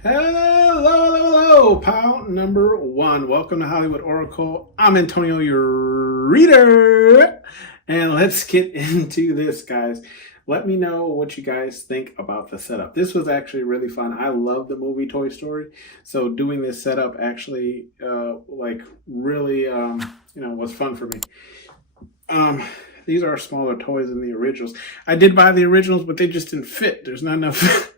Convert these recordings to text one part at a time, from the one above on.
Hello, pal number one. Welcome to Hollywood Oracle. I'm Antonio, your reader. And let's get into this, guys. Let me know what you guys think about the setup. This was actually really fun. I love the movie Toy Story. So doing this setup actually, really, was fun for me. These are smaller toys than the originals. I did buy the originals, but they just didn't fit. There's not enough.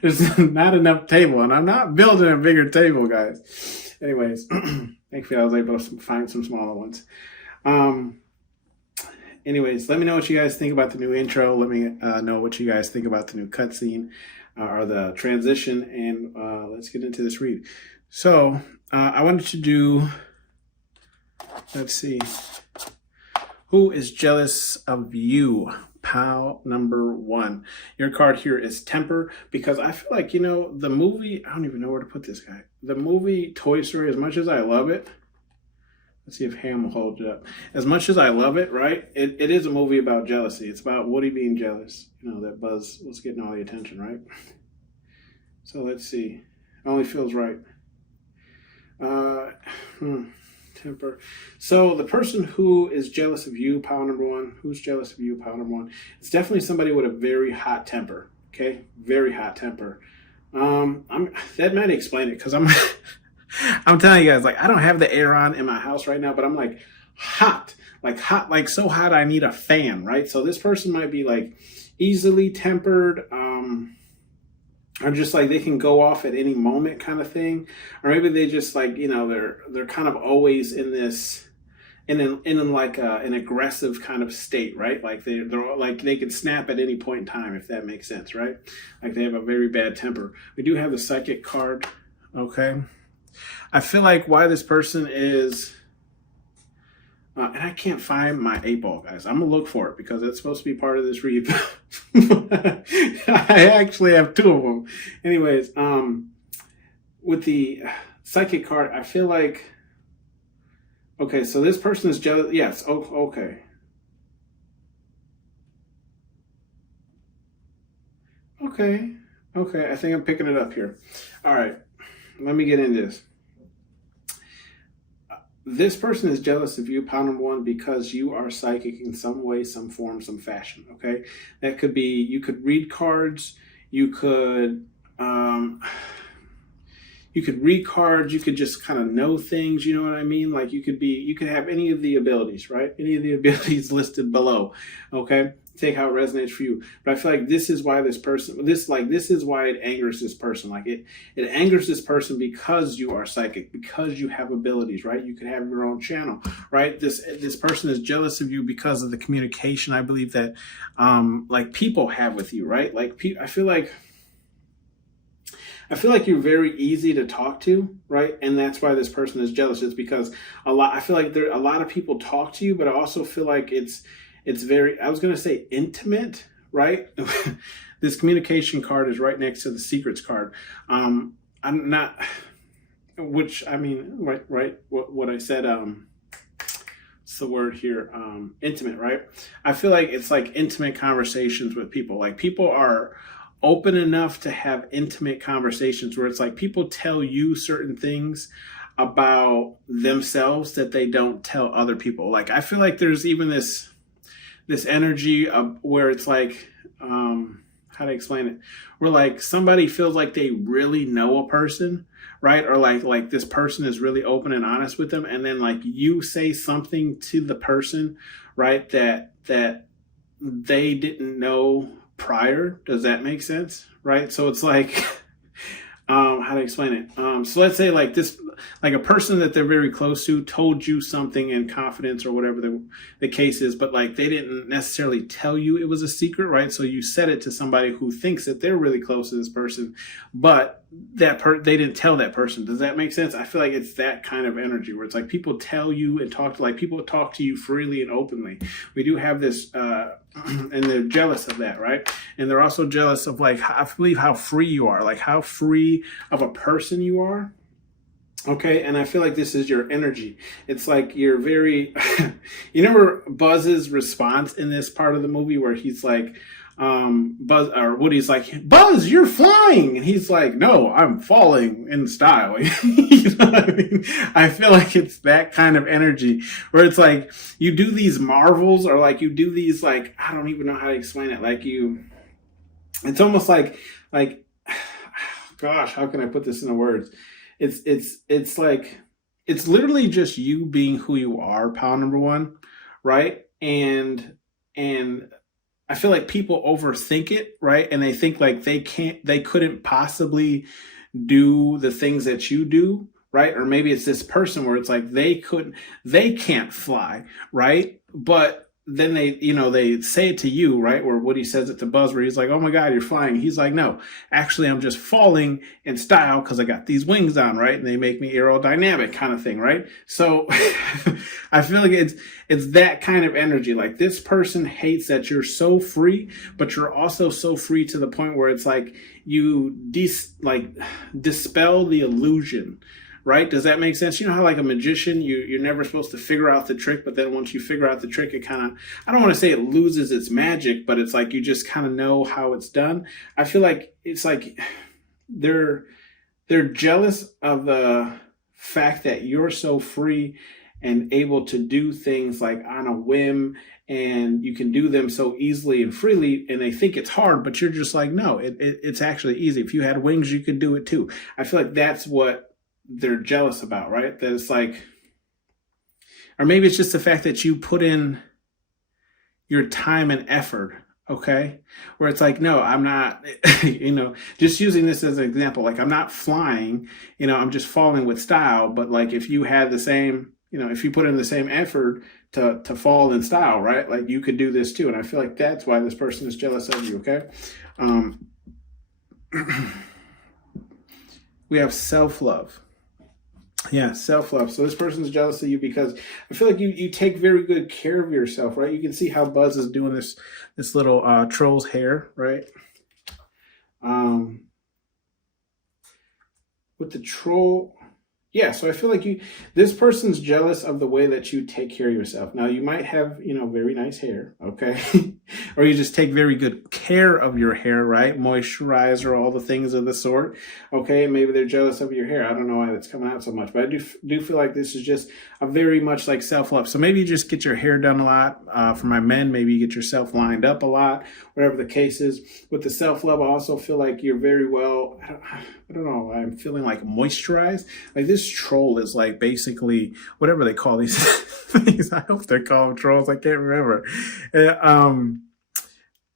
There's not enough table, and I'm not building a bigger table, guys. Anyways, thankfully I was able to find some smaller ones. Anyways, let me know what you guys think about the new intro. Let me know what you guys think about the new cutscene or the transition, and let's get into this read. So I wanted to do, let's see, who is jealous of you? Pal number one. Your card here is Temper, because I feel like, the movie, I don't even know where to put this guy. The movie Toy Story, as much as I love it, let's see if Ham will hold it up. As much as I love it, right? It is a movie about jealousy. It's about Woody being jealous. That Buzz was getting all the attention, right? So let's see. It only feels right. Temper. So the person who is jealous of you, pile number one, who's jealous of you, pile number one, it's definitely somebody with a very hot temper. Okay, very hot temper. That might explain it, because I'm I'm telling you guys, like, I don't have the air on in my house right now, but I'm like hot, like so hot I need a fan, right? So this person might be like easily tempered, or just like they can go off at any moment kind of thing, or maybe they just like they're kind of always in this in like an aggressive kind of state, right? Like they're like they could snap at any point in time, if that makes sense, right? Like they have a very bad temper. We do have the psychic card. Okay, I feel like why this person is. And I can't find my 8-ball, guys. I'm going to look for it because it's supposed to be part of this read. I actually have 2 of them. Anyways, with the psychic card, I feel like... Okay, so this person is jealous. Yes, okay. Okay, I think I'm picking it up here. All right, let me get into this. This person is jealous of you, pile number one, because you are psychic in some way, some form, some fashion. Okay, that could be you could read cards, you could read cards, you could just kind of know things. You know what I mean? Like you could have any of the abilities, right? Any of the abilities listed below. Okay. Take how it resonates for you. But I feel like this is why this is why it angers this person. Like it angers this person because you are psychic, because you have abilities, right? You could have your own channel, right? This person is jealous of you because of the communication, I believe, that like people have with you, right? Like I feel like you're very easy to talk to, right? And that's why this person is jealous. It's because I feel like a lot of people talk to you, but I also feel like it's very, I was going to say intimate, right? This communication card is right next to the secrets card. I'm not, which I mean, right? What I said, what's the word here? Intimate, right? I feel like it's like intimate conversations with people. Like people are open enough to have intimate conversations where it's like people tell you certain things about themselves that they don't tell other people. Like I feel like there's even this energy of where it's like, how to explain it? Where like somebody feels like they really know a person, right? Or like this person is really open and honest with them. And then like you say something to the person, right? That they didn't know prior. Does that make sense? Right? So it's like, how to explain it? So let's say like this, like a person that they're very close to told you something in confidence or whatever the case is, but like they didn't necessarily tell you it was a secret, right? So you said it to somebody who thinks that they're really close to this person, but they didn't tell that person. Does that make sense? I feel like it's that kind of energy where it's like people tell you and people talk to you freely and openly. We do have this, and they're jealous of that, right? And they're also jealous of like, I believe how free you are, like how free of a person you are. Okay, and I feel like this is your energy. It's like you're very, you remember Buzz's response in this part of the movie where he's like, Buzz or Woody's like, Buzz, you're flying, and he's like, no, I'm falling in style. You know what I mean? I feel like it's that kind of energy where it's like you do these marvels, or like you do these, like, I don't even know how to explain it. Like it's almost like gosh, how can I put this into words? It's like it's literally just you being who you are, pal number one, right? And I feel like people overthink it, right? And they think like they couldn't possibly do the things that you do, right? Or maybe it's this person where it's like they can't fly, right? But then they say it to you, right? Where Woody says it to Buzz, where he's like, "Oh my God, you're flying." He's like, "No, actually, I'm just falling in style because I got these wings on, right? And they make me aerodynamic, kind of thing, right?" So I feel like it's that kind of energy. Like this person hates that you're so free, but you're also so free to the point where it's like you dispel the illusion. Right? Does that make sense? You know how like a magician, you're never supposed to figure out the trick, but then once you figure out the trick, it kind of, I don't want to say it loses its magic, but it's like you just kind of know how it's done. I feel like it's like they're jealous of the fact that you're so free and able to do things like on a whim, and you can do them so easily and freely, and they think it's hard, but you're just like, no, it's actually easy. If you had wings, you could do it too. I feel like that's what they're jealous about, right? That it's like, or maybe it's just the fact that you put in your time and effort, okay? Where it's like, no, I'm not, just using this as an example, like I'm not flying, I'm just falling with style. But like if you had the same, if you put in the same effort to fall in style, right? Like you could do this too. And I feel like that's why this person is jealous of you, okay? We have self-love. Yeah, self-love. So this person's jealous of you because I feel like you take very good care of yourself, right? You can see how Buzz is doing this little troll's hair, right? With the troll, yeah, so I feel like this person's jealous of the way that you take care of yourself. Now, you might have, very nice hair, okay? Or you just take very good care of your hair, right? Moisturizer, all the things of the sort, okay? Maybe they're jealous of your hair. I don't know why that's coming out so much, but I do feel like this is just a very much like self-love. So maybe you just get your hair done a lot. For my men, maybe you get yourself lined up a lot, whatever the case is. With the self-love, I also feel like you're very well, I don't know, I'm feeling like moisturized. Like this troll is like basically whatever they call these things. I hope they're called trolls. I can't remember.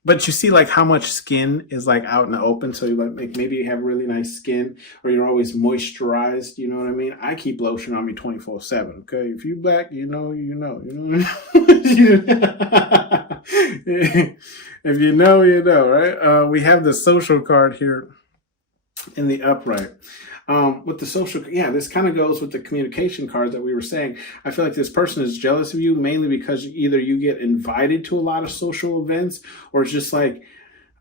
But you see like how much skin is like out in the open. So you like maybe you have really nice skin, or you're always moisturized. You know what I mean? I keep lotion on me 24/7. Okay. If you black, you know. If you know, you know, right? We have the social card here in the upright. With the social, yeah, this kind of goes with the communication card that we were saying. I feel like this person is jealous of you mainly because either you get invited to a lot of social events, or it's just like,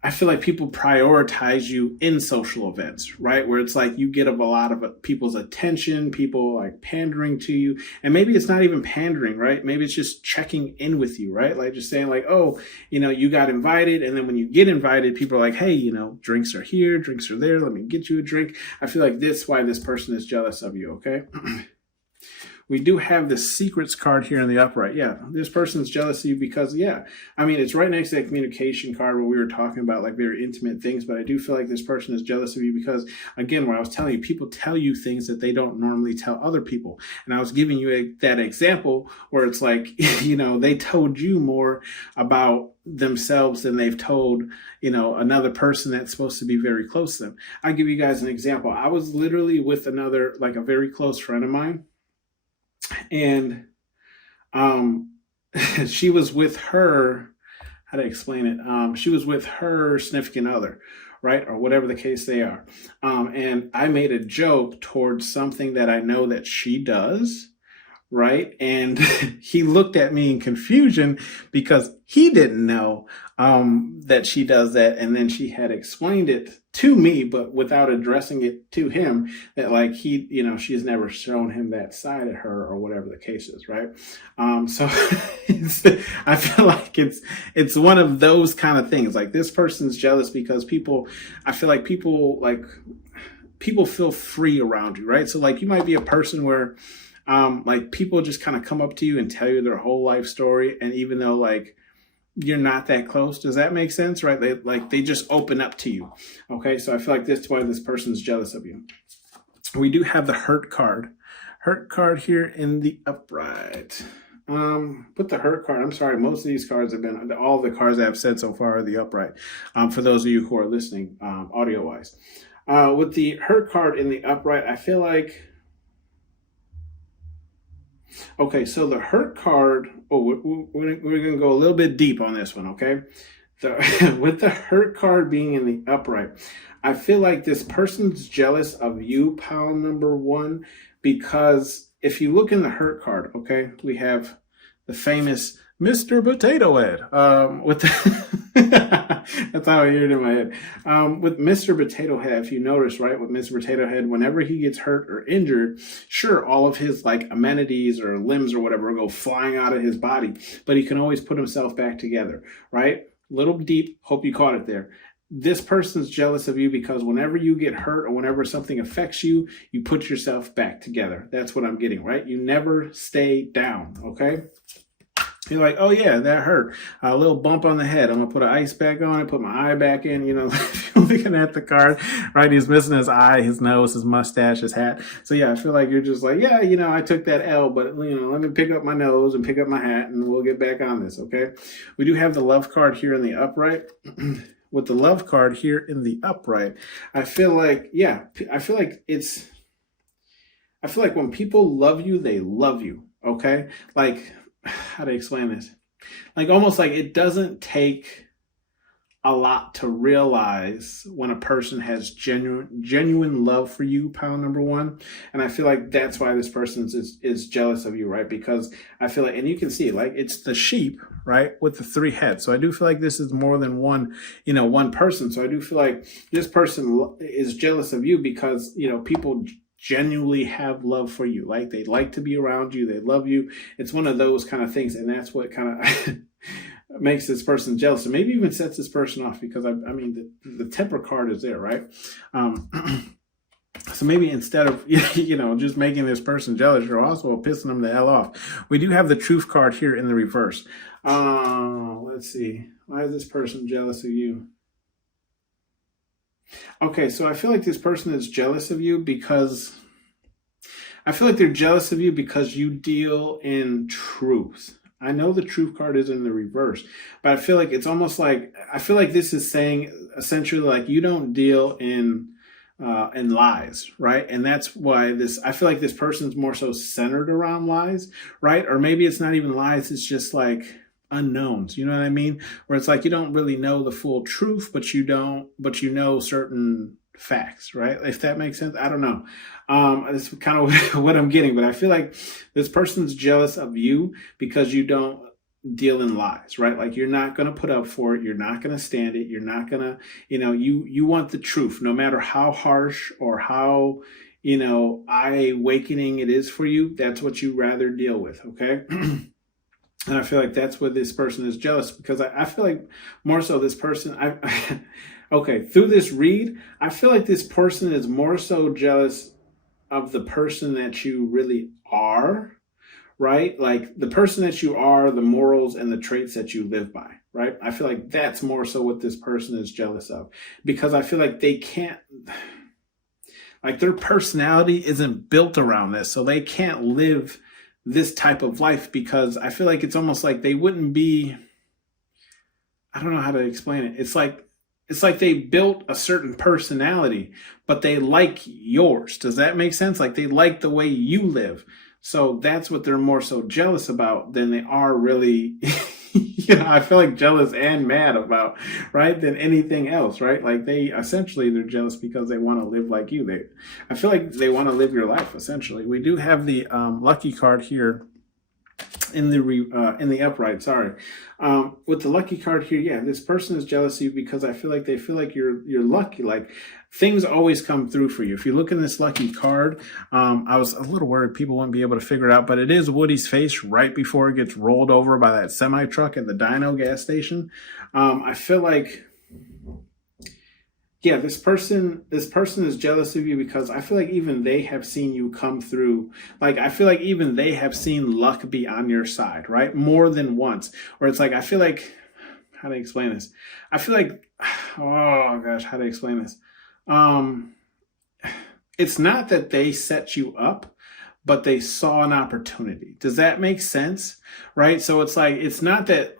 I feel like people prioritize you in social events, right? Where it's like you get a lot of people's attention, people like pandering to you. And maybe it's not even pandering, right? Maybe it's just checking in with you, right? Like just saying like, oh, you got invited. And then when you get invited, people are like, hey, drinks are here, drinks are there. Let me get you a drink. I feel like that's why this person is jealous of you, okay? We do have the secrets card here in the upright. Yeah, this person's jealous of you because, yeah, I mean, it's right next to that communication card where we were talking about like very intimate things, but I do feel like this person is jealous of you because, again, where I was telling you, people tell you things that they don't normally tell other people. And I was giving you that example where it's like, they told you more about themselves than they've told, another person that's supposed to be very close to them. I'll give you guys an example. I was literally with another, like a very close friend of mine. And she was with her, how to explain it? She was with her significant other, right? Or whatever the case they are. And I made a joke towards something that I know that she does, right? And he looked at me in confusion because he didn't know that she does that. And then she had explained it to me, but without addressing it to him, that like he, she's never shown him that side of her or whatever the case is, right? So I feel like it's one of those kind of things. Like this person's jealous because I feel like people feel free around you, right? So like you might be a person where like people just kind of come up to you and tell you their whole life story, and even though like you're not that close, does that make sense, right? They just open up to you. Okay, so I feel like that's why this person's jealous of you. We do have the hurt card here in the upright. With the hurt card, I'm sorry, most of these cards have been, all the cards I've said so far are the upright, for those of you who are listening audio wise. With the hurt card in the upright, I feel like, okay, so the hurt card, we're going to go a little bit deep on this one, okay? With the hurt card being in the upright, I feel like this person's jealous of you, pile number one, because if you look in the hurt card, okay, we have the famous Mr. Potato Head. That's how I hear it in my head. With Mr. Potato Head, if you notice, right, with Mr. Potato Head, whenever he gets hurt or injured, sure, all of his like amenities or limbs or whatever go flying out of his body, but he can always put himself back together, right? Little deep, hope you caught it there. This person's jealous of you because whenever you get hurt or whenever something affects you, you put yourself back together. That's what I'm getting, right? You never stay down, okay? You're like, oh yeah, that hurt. A little bump on the head. I'm going to put an ice back on it, put my eye back in. If you're looking at the card, right? He's missing his eye, his nose, his mustache, his hat. So yeah, I feel like you're just like, yeah, I took that L, but let me pick up my nose and pick up my hat and we'll get back on this, okay? We do have the love card here in the upright. With the love card here in the upright, I feel like when people love you, they love you, okay? Like, how to explain this? Like almost like it doesn't take a lot to realize when a person has genuine love for you, pile number one. And I feel like that's why this person is jealous of you, right? Because I feel like, and you can see like it's the sheep, right, with the three heads. So I do feel like this is more than one person. So I do feel like this person is jealous of you because, people genuinely have love for you. Like they like to be around you. They love you. It's one of those kind of things. And that's what kind of makes this person jealous, and maybe even sets this person off because the temper card is there, right? So maybe instead of, just making this person jealous, you're also pissing them the hell off. We do have the truth card here in the reverse. Let's see. Why is this person jealous of you? Okay, so I feel like this person is jealous of you because they're jealous of you because you deal in truth. I know the truth card is in the reverse, but I feel like it's almost like, this is saying essentially like you don't deal in lies, right? And that's why I feel like this person's more so centered around lies, right? Or maybe it's not even lies, it's just like unknowns, you know what I mean? Where it's like you don't really know the full truth, but you know certain facts, right? If that makes sense. I don't know. That's kind of what I'm getting, but I feel like this person's jealous of you because you don't deal in lies, right? Like you're not going to put up for it. You're not going to stand it. You're not going to, you want the truth, no matter how harsh or how, eye-awakening it is for you. That's what you rather deal with. Okay. And I feel like that's what this person is jealous because I feel like more so this person, okay, through this read, I feel like this person is more so jealous of the person that you really are, right? Like the person that you are, the morals and the traits that you live by, right? I feel like that's more so what this person is jealous of because I feel like they can't, like their personality isn't built around this. So they can't live this type of life because I feel like it's almost like they wouldn't be, I don't know how to explain it. It's like they built a certain personality, but they like yours. Does that make sense? Like they like the way you live. So that's what they're more so jealous about than they are really, I feel like jealous and mad about, right, than anything else, right? Like they're jealous because they want to live like you. I feel like they want to live your life. Essentially, we do have the lucky card here in the upright. Sorry, with the lucky card here, yeah, this person is jealous of you because I feel like they feel like you're lucky. Like things always come through for you. If you look in this lucky card, I was a little worried people wouldn't be able to figure it out, but it is Woody's face right before it gets rolled over by that semi truck at the Dino gas station. I feel like, yeah, this person is jealous of you because I feel like even they have seen you come through. Like I feel like even they have seen luck be on your side, right? More than once. Or it's like I feel like, how to explain this? I feel like, oh gosh, how to explain this? Um it's not that they set you up, but they saw an opportunity. Does that make sense? Right? So it's like it's not that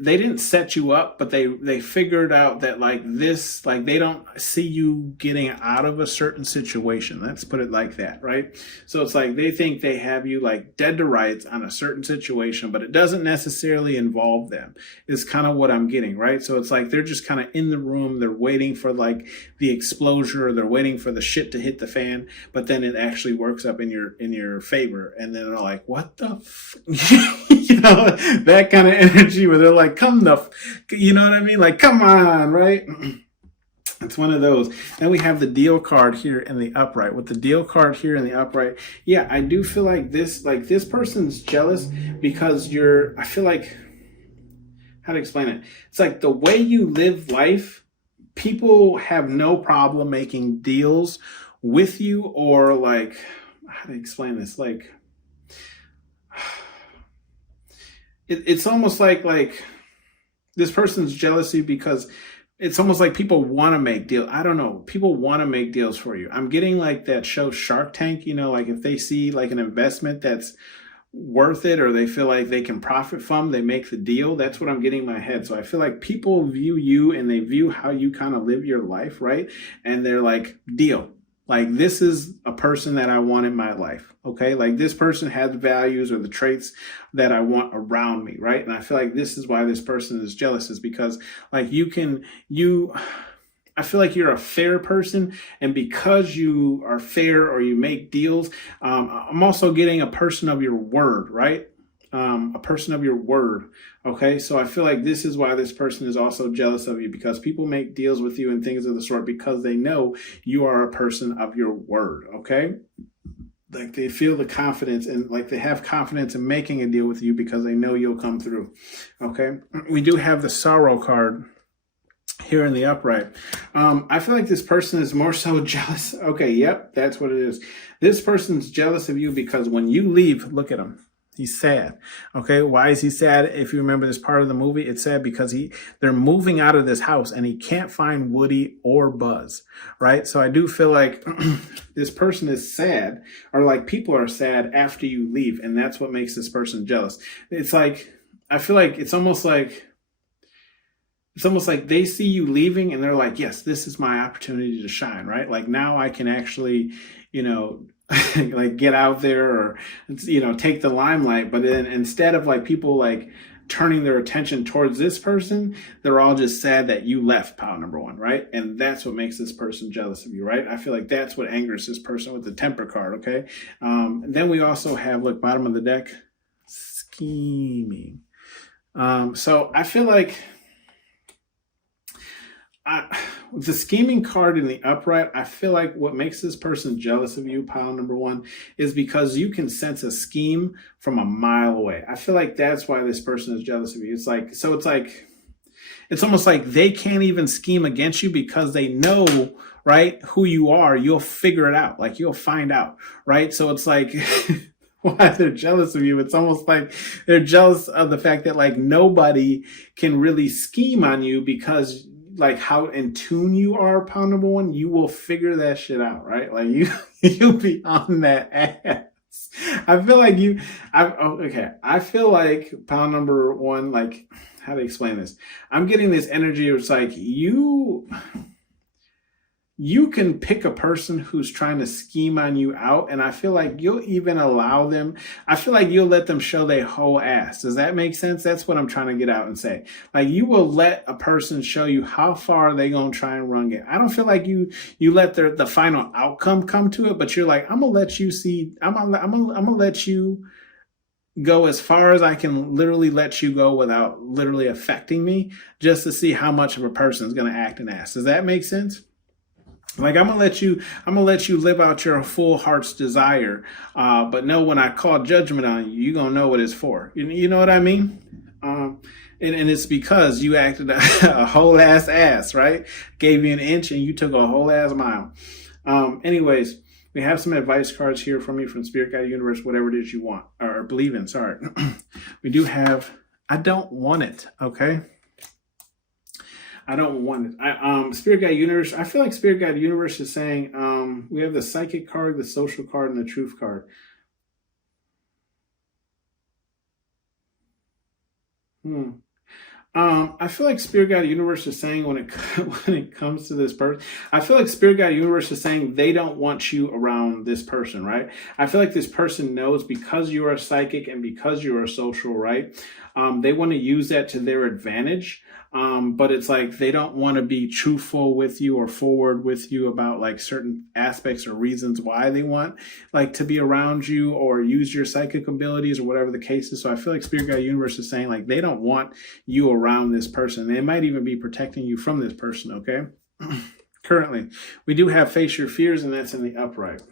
they didn't set you up, but they figured out that like this, like they don't see you getting out of a certain situation. Let's put it like that, right? So it's like they think they have you like dead to rights on a certain situation, but it doesn't necessarily involve them. Is kind of what I'm getting, right? So it's like they're just kind of in the room, they're waiting for like the explosion, or they're waiting for the shit to hit the fan, but then it actually works up in your favor, and then they're like, what the that kind of energy where they're like, come you know what I mean? Like, come on, right? It's one of those. Then we have the deal card here in the upright. With the deal card here in the upright, yeah, I do feel like this person's jealous because I feel like, how to explain it? It's like the way you live life, people have no problem making deals with you, or like, how to explain this? Like, it's almost like this person's jealousy because it's almost like people want to make deals. I don't know. People want to make deals for you. I'm getting like that show Shark Tank, like if they see like an investment that's worth it, or they feel like they can profit from, they make the deal. That's what I'm getting in my head. So I feel like people view you and they view how you kind of live your life, right? And they're like, deal. Like, this is a person that I want in my life, okay? Like, this person has values or the traits that I want around me, right? And I feel like this is why this person is jealous, is because, like, I feel like you're a fair person, and because you are fair or you make deals, I'm also getting a person of your word, right? A person of your word. Okay, so I feel like this is why this person is also jealous of you, because people make deals with you and things of the sort because they know you are a person of your word. Okay, like they feel the confidence, and like they have confidence in making a deal with you because they know you'll come through. Okay, we do have the sorrow card here in the upright. I feel like this person is more so jealous. Okay, yep, that's what it is. This person's jealous of you because when you leave, look at him. He's sad. Okay, why is he sad? If you remember this part of the movie, it's sad because they're moving out of this house and he can't find Woody or Buzz, right? So I do feel like this person is sad, or like people are sad after you leave, and that's what makes this person jealous. It's like, I feel like it's almost like they see you leaving and they're like, yes, this is my opportunity to shine, right? Like now I can actually, like get out there, or, take the limelight. But then instead of like people like turning their attention towards this person, they're all just sad that you left, pile number one, right? And that's what makes this person jealous of you, right? I feel like that's what angers this person with the temper card, okay? And then we also have, look, bottom of the deck, scheming. So I feel like the scheming card in the upright, I feel like what makes this person jealous of you, pile number one, is because you can sense a scheme from a mile away. I feel like that's why this person is jealous of you. It's almost like they can't even scheme against you because they know, right, who you are. You'll figure it out. Like you'll find out, right? So it's like why they're jealous of you. It's almost like they're jealous of the fact that like nobody can really scheme on you, because like how in tune you are, pound number one, you will figure that shit out, right? Like you'll be on that ass. I feel like I feel like pound number one, like, how to explain this? I'm getting this energy. It's like you can pick a person who's trying to scheme on you out, and I feel like you'll even allow them. I feel like you'll let them show their whole ass. Does that make sense? That's what I'm trying to get out and say. Like, you will let a person show you how far they gonna try and run it. I don't feel like you let the final outcome come to it, but you're like, I'm gonna let you see. I'm gonna let you go as far as I can literally let you go without literally affecting me, just to see how much of a person is gonna act an ass. Does that make sense? Like, I'm gonna let you live out your full heart's desire, but know when I call judgment on you, you're gonna know what it's for. You know what I mean? And it's because you acted a whole ass, right? Gave you an inch and you took a whole ass mile. Anyways, we have some advice cards here from you from Spirit Guide Universe, whatever it is you want or believe in. Sorry, we do have. I don't want it. Okay. I don't want it. Spirit Guide Universe. I feel like Spirit Guide Universe is saying we have the Psychic card, the Social card, and the Truth card. I feel like Spirit Guide Universe is saying when it comes to this person, I feel like Spirit Guide Universe is saying they don't want you around this person, right? I feel like this person knows because you are a psychic and because you are a social, right? They want to use that to their advantage. But it's like they don't want to be truthful with you or forward with you about like certain aspects or reasons why they want like to be around you or use your psychic abilities or whatever the case is. So I feel like Spirit Guide Universe is saying like they don't want you around this person. They might even be protecting you from this person, okay? Currently, we do have Face Your Fears, and that's in the upright.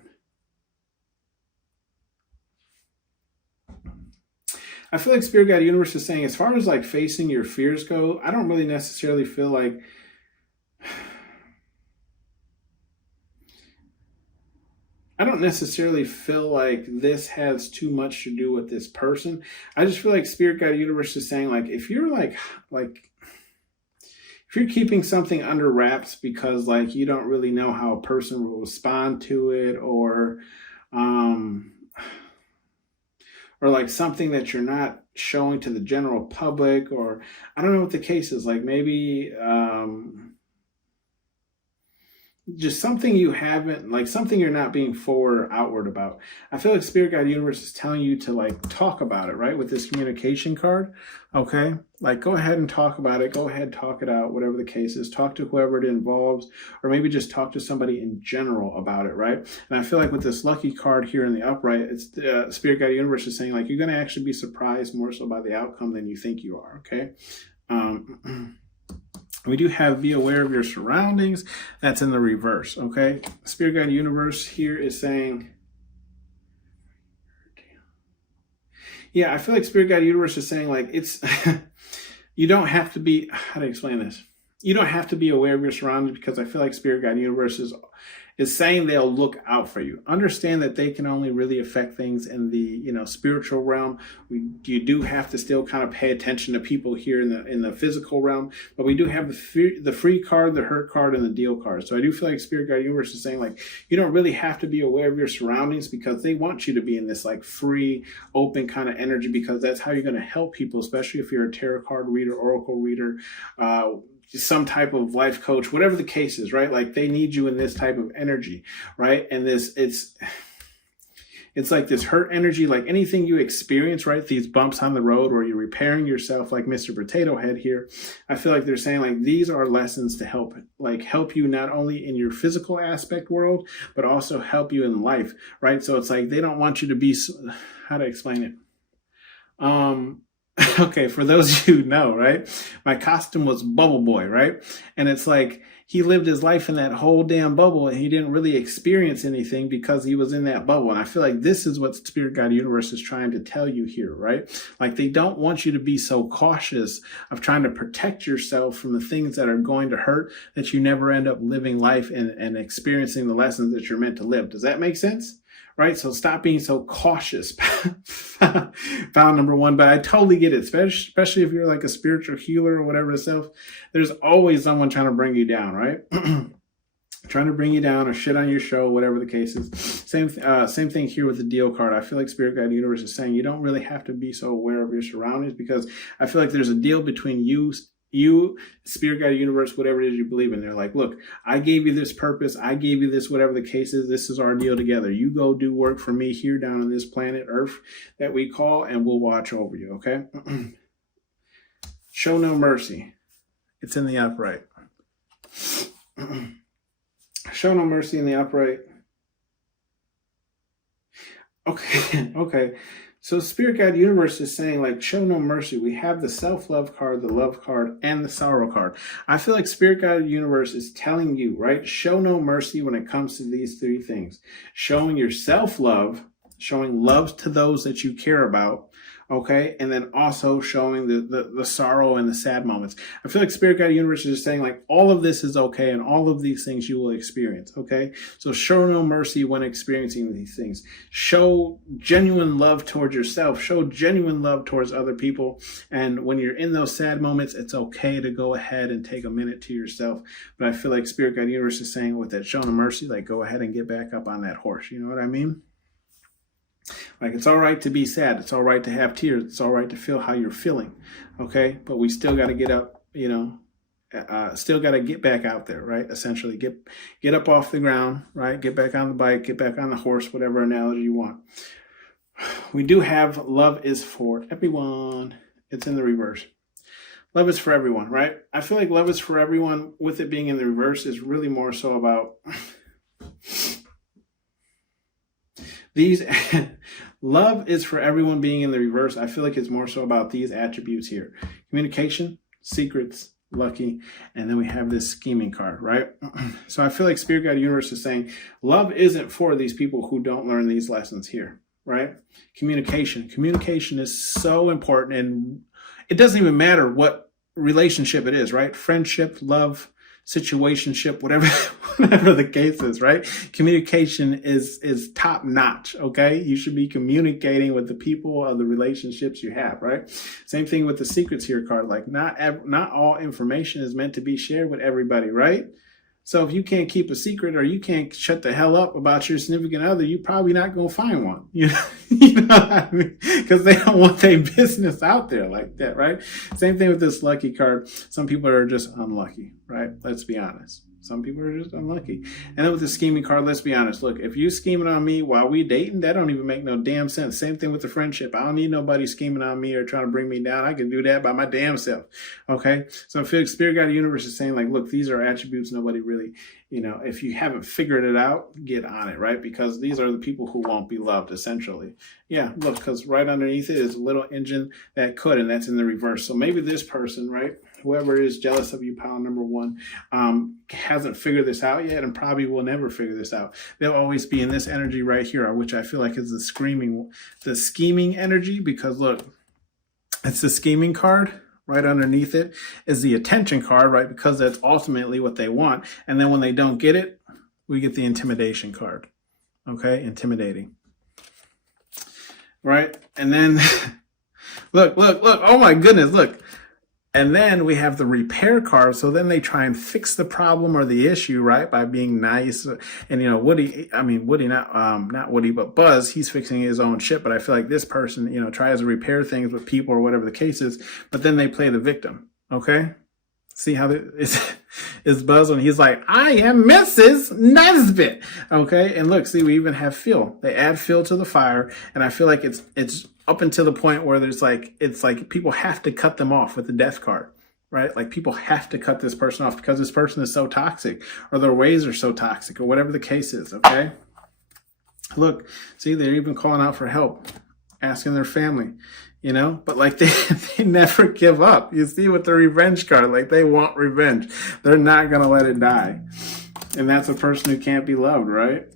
I feel like Spirit Guide Universe is saying, as far as like facing your fears go, I don't really necessarily feel like this has too much to do with this person. I just feel like Spirit Guide Universe is saying like if you're like if you're keeping something under wraps because like you don't really know how a person will respond to it, or like something that you're not showing to the general public, or I don't know what the case is. Like maybe just something you haven't, like something you're not being forward or outward about. I feel like Spirit Guide Universe is telling you to like talk about it, right? With this communication card, okay? Like go ahead and talk about it. Go ahead, talk it out, whatever the case is. Talk to whoever it involves, or maybe just talk to somebody in general about it, right? And I feel like with this lucky card here in the upright, it's Spirit Guide Universe is saying like you're going to actually be surprised more so by the outcome than you think you are, okay? We do have be aware of your surroundings. That's in the reverse, okay? Spirit Guide Universe here is saying, yeah, I feel like Spirit Guide Universe is saying like it's, you don't have to be, how to explain this? You don't have to be aware of your surroundings, because I feel like Spirit Guide Universe is saying they'll look out for you. Understand that they can only really affect things in the spiritual realm. You do have to still kind of pay attention to people here in the physical realm, but we do have the free card, the hurt card, and the deal card. So I do feel like Spirit Guide Universe is saying like you don't really have to be aware of your surroundings, because they want you to be in this like free, open kind of energy, because that's how you're going to help people, especially if you're a tarot card reader, oracle reader, some type of life coach, whatever the case is, right? Like they need you in this type of energy, right? And it's like this hurt energy, like anything you experience, right? These bumps on the road where you're repairing yourself, like Mr. Potato Head here. I feel like they're saying like these are lessons to help you not only in your physical aspect world, but also help you in life, right? So it's like they don't want you to be, how to explain it? Okay, for those of you who know, right? My costume was Bubble Boy, right? And it's like he lived his life in that whole damn bubble, and he didn't really experience anything because he was in that bubble. And I feel like this is what Spirit Guide Universe is trying to tell you here, right? Like they don't want you to be so cautious of trying to protect yourself from the things that are going to hurt that you never end up living life and experiencing the lessons that you're meant to live. Does that make sense? Right? So stop being so cautious. Found number one. But I totally get it, especially if you're like a spiritual healer or whatever itself. There's always someone trying to bring you down, right? Trying to bring you down or shit on your show, whatever the case is. Same thing here with the deal card. I feel like Spirit Guide Universe is saying you don't really have to be so aware of your surroundings, because I feel like there's a deal between you You, spirit guide, universe, whatever it is you believe in, they're like, look, I gave you this purpose. I gave you this, whatever the case is. This is our deal together. You go do work for me here down on this planet Earth that we call, and we'll watch over you. Okay. Show no mercy. It's in the upright. Show no mercy in the upright. Okay. Okay. So Spirit Guide Universe is saying, like, show no mercy. We have the self-love card, the love card, and the sorrow card. I feel like Spirit Guide Universe is telling you, right? Show no mercy when it comes to these three things. Showing your self-love, showing love to those that you care about, okay? And then also showing the sorrow and the sad moments. I feel like Spirit Guide Universe is just saying, like, all of this is okay and all of these things you will experience, okay? So show no mercy when experiencing these things. Show genuine love towards yourself. Show genuine love towards other people. And when you're in those sad moments, it's okay to go ahead and take a minute to yourself. But I feel like Spirit Guide Universe is saying with that show no mercy, like, go ahead and get back up on that horse. You know what I mean? Like, it's all right to be sad. It's all right to have tears. It's all right to feel how you're feeling. Okay. But we still got to get up, you know, still got to get back out there, right? Essentially get up off the ground, right? Get back on the bike, get back on the horse, whatever analogy you want. We do have love is for everyone. It's in the reverse. Love is for everyone, right? I feel like love is for everyone with it being in the reverse is really more so about these. Love is for everyone being in the reverse. I feel like it's more so about these attributes here. Communication, secrets, lucky, and then we have this scheming card, right? So I feel like Spirit Guide Universe is saying love isn't for these people who don't learn these lessons here, right? Communication. Communication is so important, and it doesn't even matter what relationship it is, right? Friendship, love, situationship, whatever the case is, right? Communication is top notch. Okay. You should be communicating with the people of the relationships you have, right? Same thing with the secrets here card. Like, not all information is meant to be shared with everybody, right? So if you can't keep a secret or you can't shut the hell up about your significant other, you're probably not going to find one. You know what I mean? Because they don't want their business out there like that, right? Same thing with this lucky card. Some people are just unlucky, right? Let's be honest. Some people are just unlucky. And then with the scheming card, let's be honest. Look, if you scheming on me while we dating, that don't even make no damn sense. Same thing with the friendship. I don't need nobody scheming on me or trying to bring me down. I can do that by my damn self. Okay? So I feel like Spirit Guide Universe is saying, like, look, these are attributes nobody really, you know, if you haven't figured it out, get on it, right? Because these are the people who won't be loved, essentially. Yeah, look, because right underneath it is a little engine that could, and that's in the reverse. So maybe this person, right, whoever is jealous of you, pile number one, hasn't figured this out yet and probably will never figure this out. They'll always be in this energy right here, which I feel like is the scheming energy, because look, it's the scheming card. Right underneath it is the attention card, right? Because that's ultimately what they want. And then when they don't get it, we get the intimidation card. Okay, intimidating. Right? And then, look. Oh my goodness, look. And then we have the repair card. So then they try and fix the problem or the issue, right? By being nice. And, you know, Woody, not Woody, but Buzz, he's fixing his own shit. But I feel like this person, you know, tries to repair things with people or whatever the case is, but then they play the victim. Okay. See how it's Buzz when he's like, I am Mrs. Nesbit. Okay. And look, see, we even have fuel. They add fuel to the fire. And I feel like it's up until the point where it's like people have to cut them off with the death card, right? Like, people have to cut this person off because this person is so toxic, or their ways are so toxic, or whatever the case is. Okay. Look, see, they're even calling out for help, asking their family, you know, but like they never give up. You see with the revenge card, like, they want revenge. They're not going to let it die. And that's a person who can't be loved, right?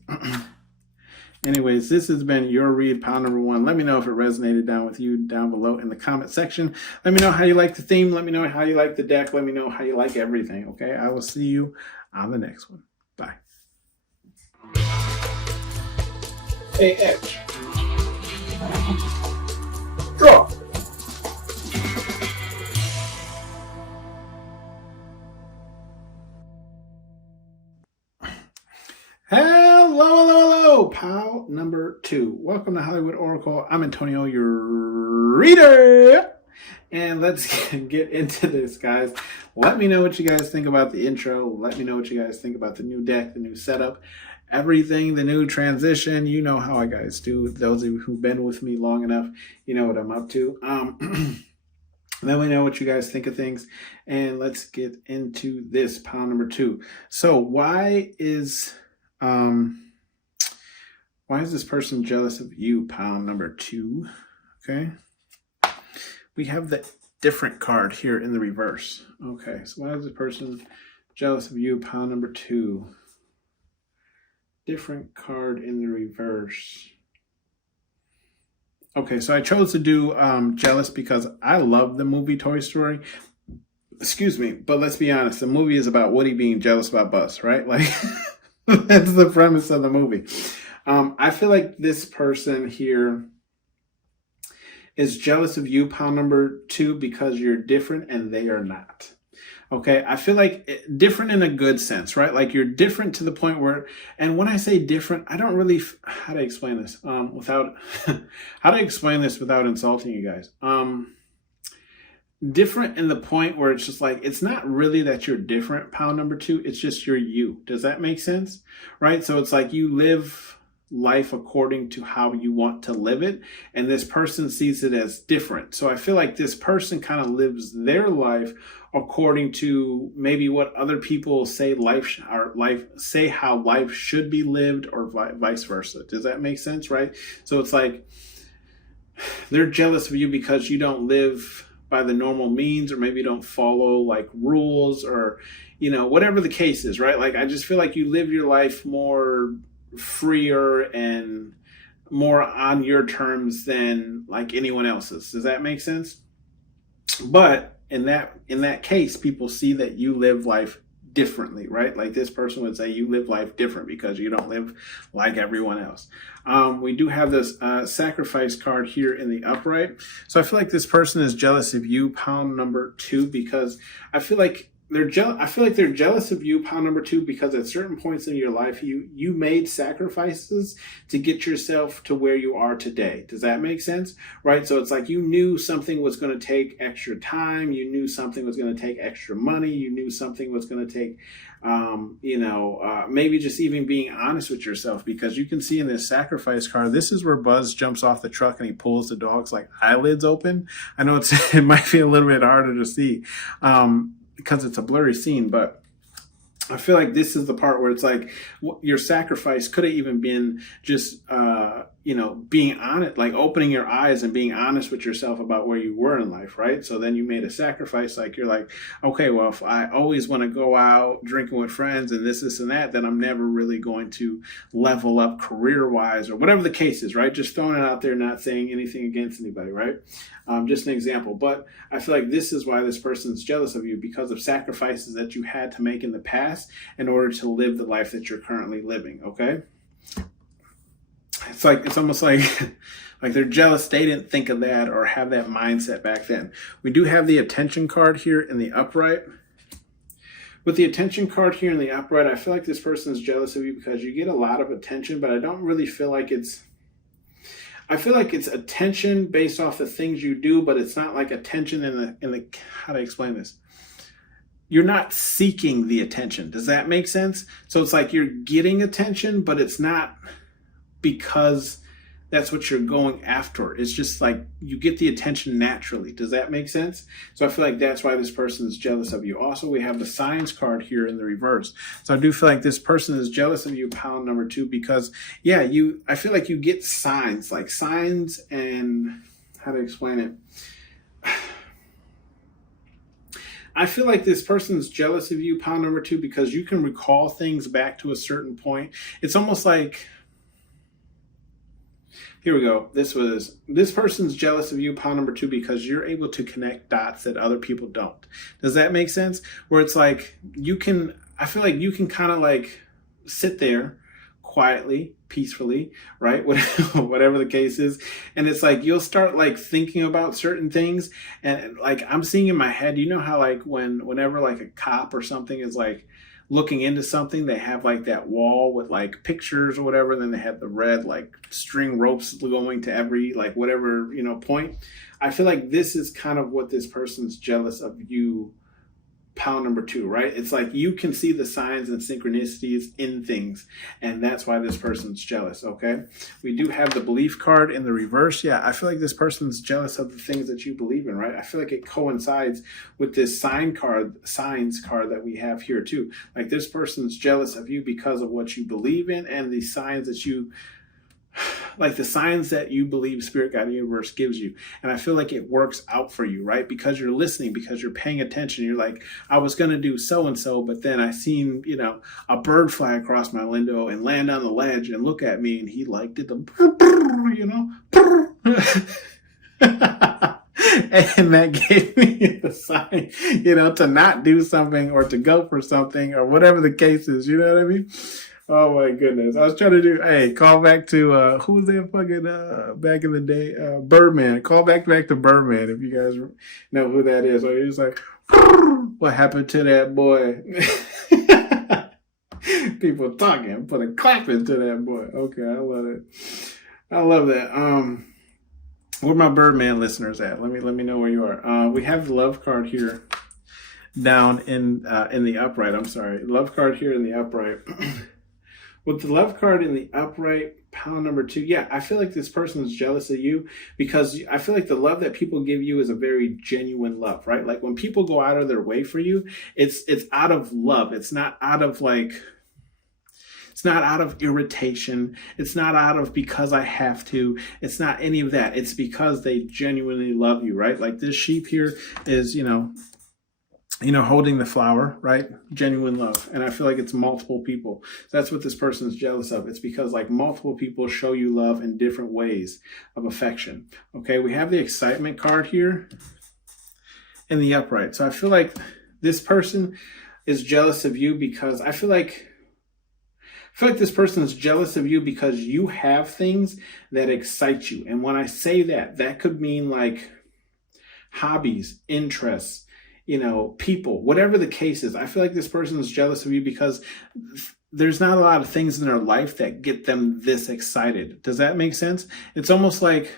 Anyways, this has been your read, pile number one. Let me know if it resonated down with you down below in the comment section. Let me know how you like the theme. Let me know how you like the deck. Let me know how you like everything, okay? I will see you on the next one. Bye. Hey, Edge. Draw. Hello, pal number two. Welcome to Hollywood Oracle. I'm Antonio, your reader. And let's get into this, guys. Let me know what you guys think about the intro. Let me know what you guys think about the new deck, the new setup, everything, the new transition. You know how I guys do. Those of you who've been with me long enough, you know what I'm up to. Let me know what you guys think of things. And let's get into this, pile number 2. So why is this person jealous of you, pile number 2? Okay. We have the different card here in the reverse. Okay, so why is this person jealous of you, pile number 2? Different card in the reverse. Okay, so I chose to do jealous because I love the movie Toy Story. Excuse me, but let's be honest. The movie is about Woody being jealous about Buzz, right? Like, that's the premise of the movie. I feel like this person here is jealous of you, pile number 2, because you're different and they are not. Okay, I feel like different in a good sense, right? Like you're different to the point where, and when I say different, I don't really, how to explain this without, how to explain this without insulting you guys. Different in the point where it's just like, it's not really that you're different, pile number 2, it's just you're you. Does that make sense? Right? So it's like you live life according to how you want to live it, and this person sees it as different. So I feel like this person kind of lives their life according to maybe what other people say how life should be lived, or vice versa. Does that make sense? Right? So it's like they're jealous of you because you don't live by the normal means, or maybe don't follow like rules, or whatever the case is, right? Like I just feel like you live your life more freer and more on your terms than like anyone else's. Does that make sense? But in that case, people see that you live life differently, right? Like this person would say you live life different because you don't live like everyone else. We do have this sacrifice card here in the upright. So I feel like this person is jealous of you, pile number 2, because I feel like they're jealous of you, pile number 2, because at certain points in your life, you made sacrifices to get yourself to where you are today. Does that make sense? Right? So it's like you knew something was going to take extra time. You knew something was going to take extra money. You knew something was going to take, maybe just even being honest with yourself, because you can see in this sacrifice card, this is where Buzz jumps off the truck and he pulls the dog's like eyelids open. I know it might be a little bit harder to see, because it's a blurry scene, but I feel like this is the part where it's like your sacrifice could have even been just, being honest, like opening your eyes and being honest with yourself about where you were in life, right? So then you made a sacrifice, like you're like, okay, well, if I always want to go out drinking with friends and this and that, then I'm never really going to level up career-wise, or whatever the case is, right? Just throwing it out there, not saying anything against anybody, right? Just an example. But I feel like this is why this person's jealous of you, because of sacrifices that you had to make in the past in order to live the life that you're currently living, okay? It's almost like like they're jealous they didn't think of that or have that mindset back then. We do have the attention card here in the upright. With the attention card here in the upright, I feel like this person is jealous of you because you get a lot of attention, but I don't really feel like I feel like it's attention based off the things you do, but it's not like attention in the how to explain this? You're not seeking the attention. Does that make sense? So it's like you're getting attention, but it's not because that's what you're going after. It's just like you get the attention naturally. Does that make sense? So I feel like that's why this person is jealous of you. Also, we have the signs card here in the reverse. So I do feel like this person is jealous of you, pile number 2, because I feel like you get signs and how to explain it? I feel like this person's jealous of you, pile number 2, because you can recall things back to a certain point. It's almost like, here we go. This person's jealous of you, pile number 2, because you're able to connect dots that other people don't. Does that make sense? Where it's like I feel like you can kind of like sit there quietly, peacefully, right? Whatever the case is. And it's like, you'll start like thinking about certain things. And like, I'm seeing in my head, you know how like whenever like a cop or something is like looking into something, they have like that wall with like pictures or whatever. And then they have the red like string ropes going to every like whatever, point. I feel like this is kind of what this person's jealous of you, pound number 2, right? It's like you can see the signs and synchronicities in things, and that's why this person's jealous, okay? We do have the belief card in the reverse. Yeah, I feel like this person's jealous of the things that you believe in, right? I feel like it coincides with this signs card that we have here too. Like this person's jealous of you because of what you believe in and the signs that you like the signs that you believe Spirit Guide Universe gives you. And I feel like it works out for you, right? Because you're listening, because you're paying attention. You're like, I was going to do so-and-so, but then I seen, a bird fly across my window and land on the ledge and look at me, and he liked it, and that gave me the sign, to not do something or to go for something or whatever the case is. You know what I mean? Oh my goodness. I was trying to call back to, who was that fucking, back in the day? Birdman. Call back to Birdman if you guys know who that is. So he's like, what happened to that boy? People talking, put a clap into that boy. Okay, I love it. I love that. Where my Birdman listeners at? Let me know where you are. We have the love card here down in the upright. I'm sorry. Love card here in the upright. With the love card in the upright, pound number 2, yeah, I feel like this person is jealous of you because I feel like the love that people give you is a very genuine love, right? Like when people go out of their way for you, it's out of love. It's not out of it's not out of irritation. It's not out of because I have to. It's not any of that. It's because they genuinely love you, right? Like this sheep here is, holding the flower, right? Genuine love. And I feel like it's multiple people. So that's what this person is jealous of. It's because like multiple people show you love in different ways of affection. Okay, we have the excitement card here in the upright. So I feel like this person is jealous of you because I feel like this person is jealous of you because you have things that excite you. And when I say that, that could mean like hobbies, interests, people, whatever the case is. I feel like this person is jealous of you because there's not a lot of things in their life that get them this excited. Does that make sense? It's almost like,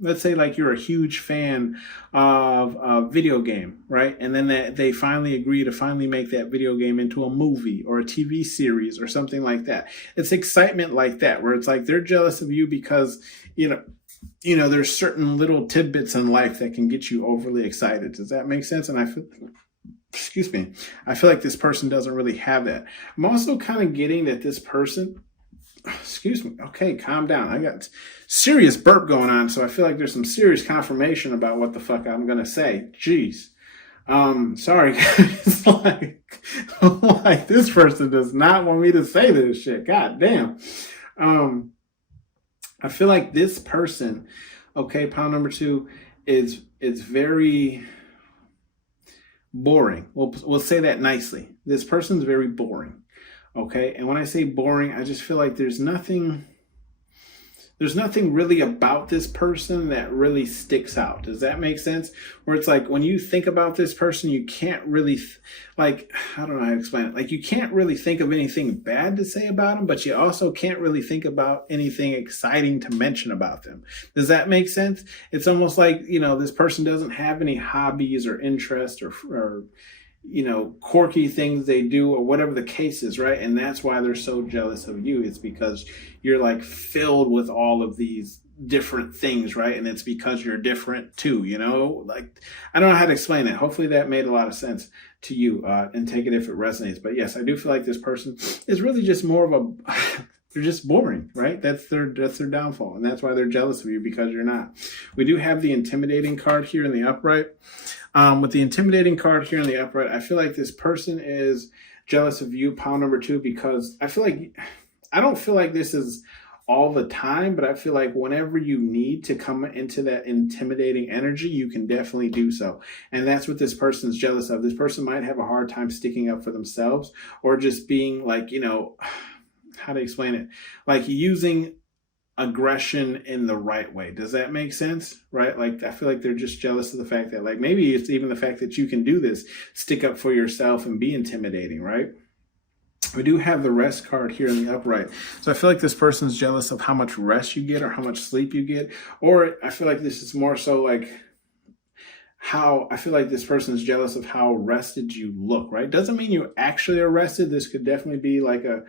let's say like you're a huge fan of a video game, right? And then they finally agree to finally make that video game into a movie or a TV series or something like that. It's excitement like that, where it's like they're jealous of you because, there's certain little tidbits in life that can get you overly excited. Does that make sense? And I feel like this person doesn't really have that. I'm also kind of getting that this person, okay, calm down. I got serious burp going on, so I feel like there's some serious confirmation about what the fuck I'm going to say. Jeez. Sorry, guys. like this person does not want me to say this shit. God damn. I feel like this person, okay, pound number 2, is very boring. We'll say that nicely. This person's very boring, okay? And when I say boring, I just feel like there's nothing really about this person that really sticks out. Does that make sense? Where it's like when you think about this person, you can't really, I don't know how to explain it. Like you can't really think of anything bad to say about them, but you also can't really think about anything exciting to mention about them. Does that make sense? It's almost like, this person doesn't have any hobbies or interests or quirky things they do or whatever the case is, right? And that's why they're so jealous of you. It's because you're like filled with all of these different things, right? And it's because you're different too, like, I don't know how to explain it. Hopefully that made a lot of sense to you, and take it if it resonates. But yes, I do feel like this person is really just more of a, they're just boring, right? That's their downfall. And that's why they're jealous of you, because you're not. We do have the intimidating card here in the upright. With the intimidating card here in the upright, I feel like this person is jealous of you, pound number 2, because I don't feel like this is all the time, but I feel like whenever you need to come into that intimidating energy, you can definitely do so. And that's what this person's jealous of. This person might have a hard time sticking up for themselves, or just being like, how to explain it? Like using aggression in the right way. Does that make sense? Right? Like, I feel like they're just jealous of the fact that, like, maybe it's even the fact that you can do this, stick up for yourself and be intimidating, right? We do have the rest card here in the upright. So I feel like this person's jealous of how much rest you get or how much sleep you get. Or I feel like this is more so like how I feel like this person is jealous of how rested you look, right? Doesn't mean you actually are rested. This could definitely be like a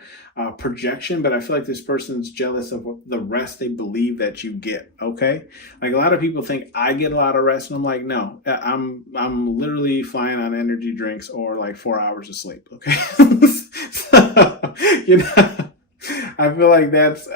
projection, but I feel like this person's jealous of the rest they believe that you get. Okay, like a lot of people think I get a lot of rest, and I'm like, no, I'm literally flying on energy drinks or like 4 hours of sleep. Okay, so, you know. I feel like that's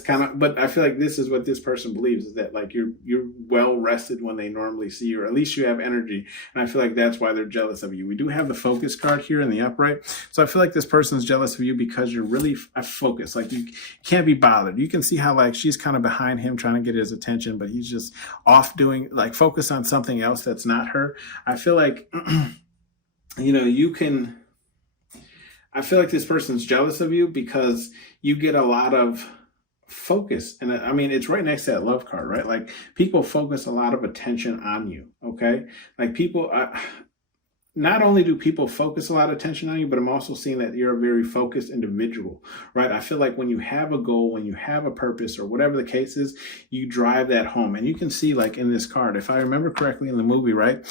kind of, but I feel like this is what this person believes, is that like you're well rested when they normally see you, or at least you have energy. And I feel like that's why they're jealous of you. We do have the focus card here in the upright. So I feel like this person is jealous of you because you're really focused. Like you can't be bothered. You can see how like she's kind of behind him trying to get his attention, but he's just off doing like focus on something else that's not her. I feel like, you can, I feel like this person's jealous of you because you get a lot of focus. And I mean, it's right next to that love card, right? Like people focus a lot of attention on you. Okay. Like people, not only do people focus a lot of attention on you, but I'm also seeing that you're a very focused individual, right? I feel like when you have a goal, when you have a purpose or whatever the case is, you drive that home. And you can see like in this card, if I remember correctly in the movie, right?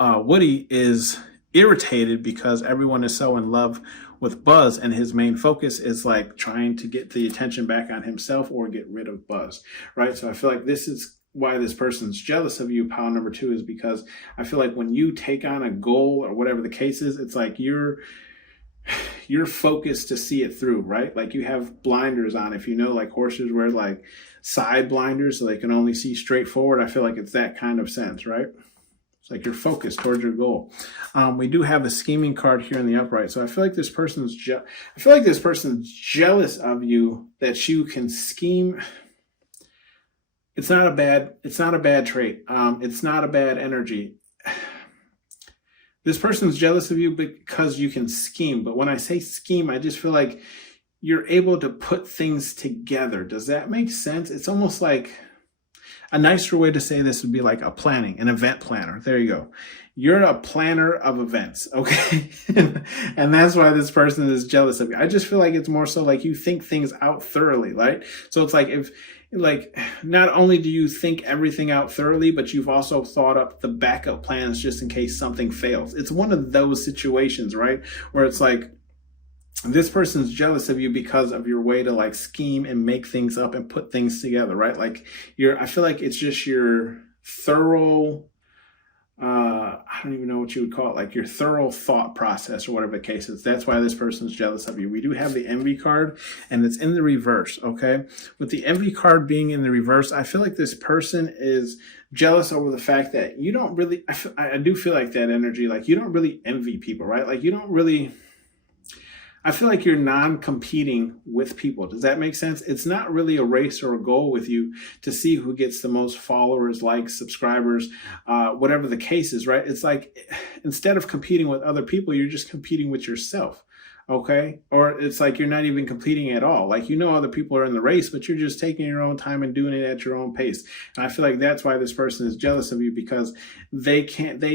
Woody is irritated because everyone is so in love with Buzz, and his main focus is like trying to get the attention back on himself or get rid of Buzz, right? So I feel like this is why this person's jealous of you. Power number 2 is because I feel like when you take on a goal or whatever the case is, it's like you're focused to see it through, right? Like you have blinders on. If you know, like horses wear like side blinders so they can only see straight forward. I feel like it's that kind of sense, right? It's like you're focused towards your goal. We do have the scheming card here in the upright. So I feel like this person's jealous of you, that you can scheme. It's not a bad trait. It's not a bad energy. This person's jealous of you because you can scheme. But when I say scheme, I just feel like you're able to put things together. Does that make sense? It's almost like, a nicer way to say this would be like an event planner. There you go. You're a planner of events, okay? And that's why this person is jealous of you. I just feel like it's more so like you think things out thoroughly, right? So it's like not only do you think everything out thoroughly, but you've also thought up the backup plans just in case something fails. It's one of those situations, right? Where it's like, this person's jealous of you because of your way to like scheme and make things up and put things together, right? Like I feel like it's just your thorough, I don't even know what you would call it, like your thorough thought process or whatever the case is. That's why this person's jealous of you. We do have the envy card, and it's in the reverse, okay? With the envy card being in the reverse, I feel like this person is jealous over the fact that you don't really, I do feel like that energy, like you don't really envy people, right? Like you don't really, I feel like you're non-competing with people. Does that make sense? It's not really a race or a goal with you to see who gets the most followers, likes, subscribers, whatever the case is, right? It's like instead of competing with other people, you're just competing with yourself. Okay. Or it's like you're not even competing at all. Like, other people are in the race, but you're just taking your own time and doing it at your own pace. And I feel like that's why this person is jealous of you, because they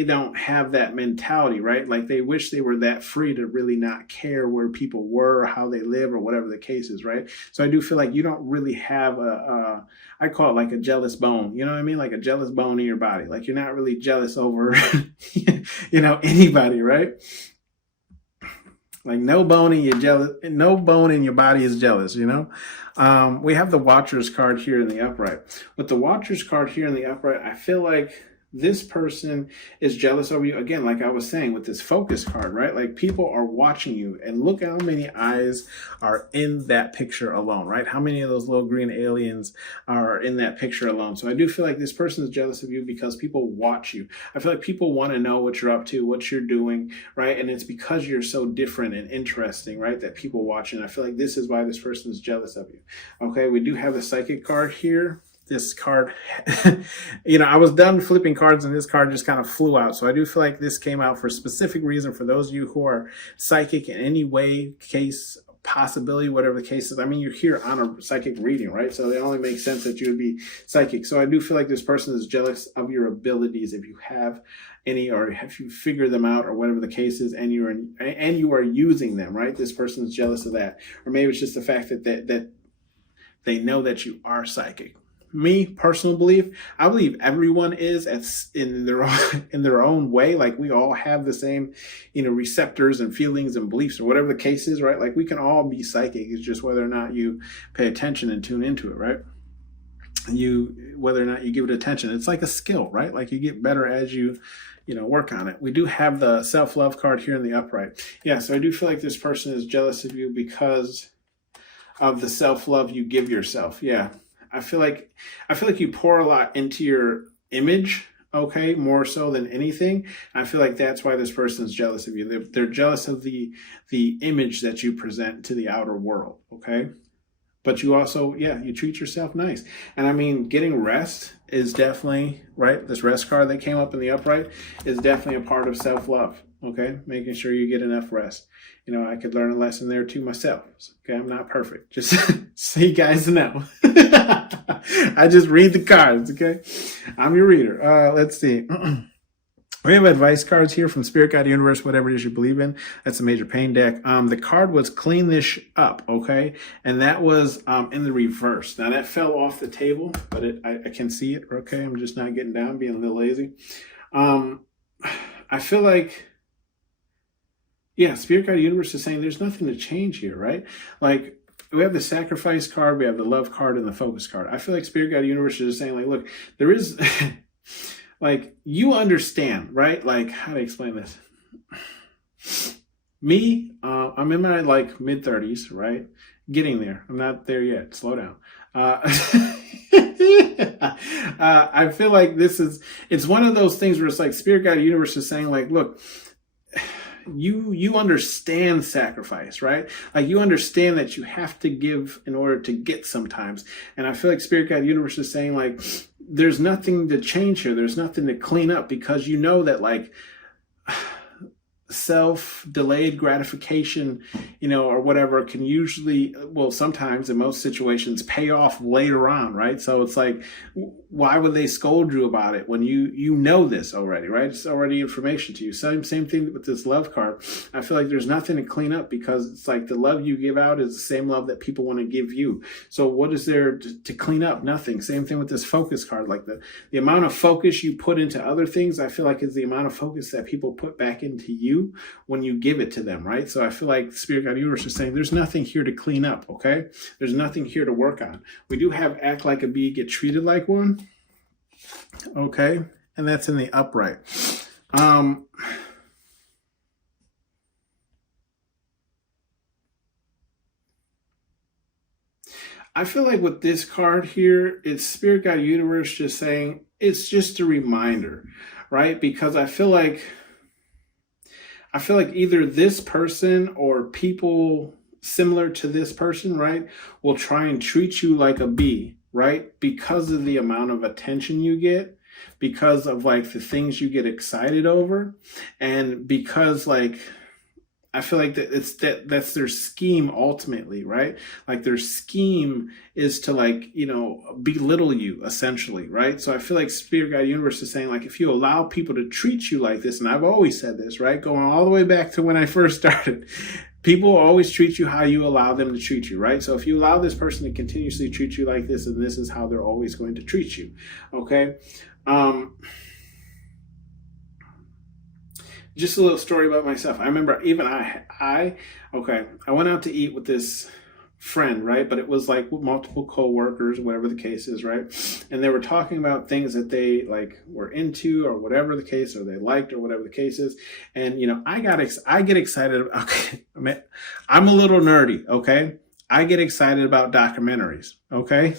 don't have that mentality, right? Like they wish they were that free to really not care where people were or how they live or whatever the case is, right? So I do feel like you don't really have I call it like a jealous bone. You know what I mean? Like a jealous bone in your body. Like you're not really jealous over, anybody, right? Like no bone in your body is jealous, We have the Watcher's card here in the upright. With the Watcher's card here in the upright, I feel like this person is jealous of you. Again, like I was saying with this focus card, right? Like people are watching you, and look at how many eyes are in that picture alone, right? How many of those little green aliens are in that picture alone? So I do feel like this person is jealous of you because people watch you. I feel like people want to know what you're up to, what you're doing, right? And it's because you're so different and interesting, right? That people watch. And I feel like this is why this person is jealous of you. Okay, we do have the Psychic card here. This card, I was done flipping cards and this card just kind of flew out. So I do feel like this came out for a specific reason for those of you who are psychic in any way, case, possibility, whatever the case is. I mean, you're here on a psychic reading, right? So it only makes sense that you would be psychic. So I do feel like this person is jealous of your abilities, if you have any, or if you figure them out or whatever the case is, and you are using them, right? This person is jealous of that. Or maybe it's just the fact that they know that you are psychic. me personal belief, I believe everyone is in their own, in their own way. Like we all have the same, receptors and feelings and beliefs or whatever the case is, right? Like we can all be psychic. It's just whether or not you pay attention and tune into it, right? Whether or not you give it attention. It's like a skill, right? Like you get better as you work on it. We do have the self-love card here in the upright. Yeah, so I do feel like this person is jealous of you because of the self-love you give yourself. Yeah. I feel like you pour a lot into your image, okay, more so than anything. I feel like that's why this person is jealous of you. They're jealous of the image that you present to the outer world, okay? But you also, you treat yourself nice. And I mean, getting rest is definitely, right? This rest card that came up in the upright is definitely a part of self-love, okay? Making sure you get enough rest. I could learn a lesson there too myself. Okay, I'm not perfect. Just so you guys know. I just read the cards, okay? I'm your reader. Let's see. We have advice cards here from Spirit Guide Universe, whatever it is you believe in. That's a major pain deck. The card was clean this up, okay? And that was in the reverse. Now that fell off the table, but I can see it, okay? I'm just not getting down, being a little lazy. I feel like, Spirit Guide Universe is saying there's nothing to change here, right? Like, we have the sacrifice card, we have the love card, and the focus card. I feel like Spirit Guide Universe is saying, like, look, there is... like, you understand, right? Like, how to explain this? Me, I'm in my, mid-30s, right? Getting there. I'm not there yet. Slow down. I feel like it's one of those things where it's like Spirit Guide Universe is saying, like, look, you understand sacrifice, right? Like you understand that you have to give in order to get sometimes. And I feel like Spirit Guide Universe is saying, like, there's nothing to change here. There's nothing to clean up because you know that, like, self-delayed gratification, or whatever can usually, well, sometimes in most situations pay off later on, right? So it's like, why would they scold you about it when you know this already, right? It's already information to you. Same thing with this love card. I feel like there's nothing to clean up because it's like the love you give out is the same love that people want to give you. So what is there to clean up? Nothing. Same thing with this focus card. Like the amount of focus you put into other things, I feel like is the amount of focus that people put back into you when you give it to them, right? So I feel like Spirit Guide Universe is saying there's nothing here to clean up, okay? There's nothing here to work on. We do have act like a bee, get treated like one, okay? And that's in the upright. I feel like with this card here, it's Spirit Guide Universe just saying it's just a reminder, right? Because I feel like either this person or people similar to this person, right, will try and treat you like a bee, right? Because of the amount of attention you get, because of like the things you get excited over, and because like I feel like that's their scheme ultimately, right? Like their scheme is to like, belittle you essentially, right? So I feel like Spirit Guide Universe is saying like, if you allow people to treat you like this, and I've always said this, right? Going all the way back to when I first started, people always treat you how you allow them to treat you, right? So if you allow this person to continuously treat you like this, and this is how they're always going to treat you, okay? Just a little story about myself. I remember even I went out to eat with this friend, right? But it was like with multiple co-workers, whatever the case is, right? And they were talking about things that they like were into or whatever the case, or they liked or whatever the case is. And, I get excited. Okay. I'm a little nerdy. Okay. I get excited about documentaries. Okay.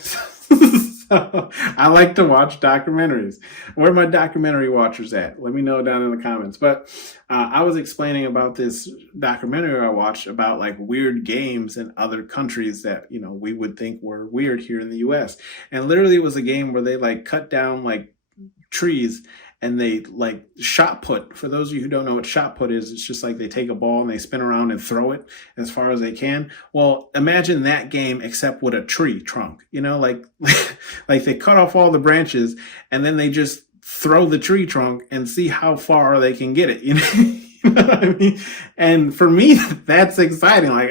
So I like to watch documentaries. Where are my documentary watchers at? Let me know down in the comments. But I was explaining about this documentary I watched about like weird games in other countries that, we would think were weird here in the US. And literally it was a game where they like cut down like trees and they like shot put. For those of you who don't know what shot put is, it's just like they take a ball and they spin around and throw it as far as they can. Well, imagine that game except with a tree trunk, like like they cut off all the branches and then they just throw the tree trunk and see how far they can get it. You know what I I mean? And for me, that's exciting. Like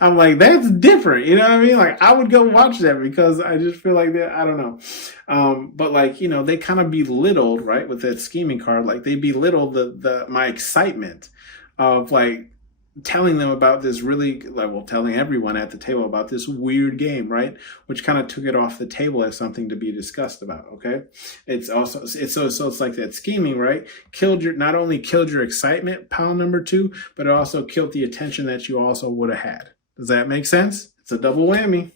I'm like, that's different. You know what I mean? Like I would go watch that because I just feel like that. I don't know. But like, they kind of belittled, right, with that scheming card. Like they belittled my excitement of like telling them about this really, like, well, telling everyone at the table about this weird game, right? Which kind of took it off the table as something to be discussed about. Okay. It's like that scheming, right? Not only killed your excitement, pound number 2, but it also killed the attention that you also would have had. Does that make sense? It's a double whammy.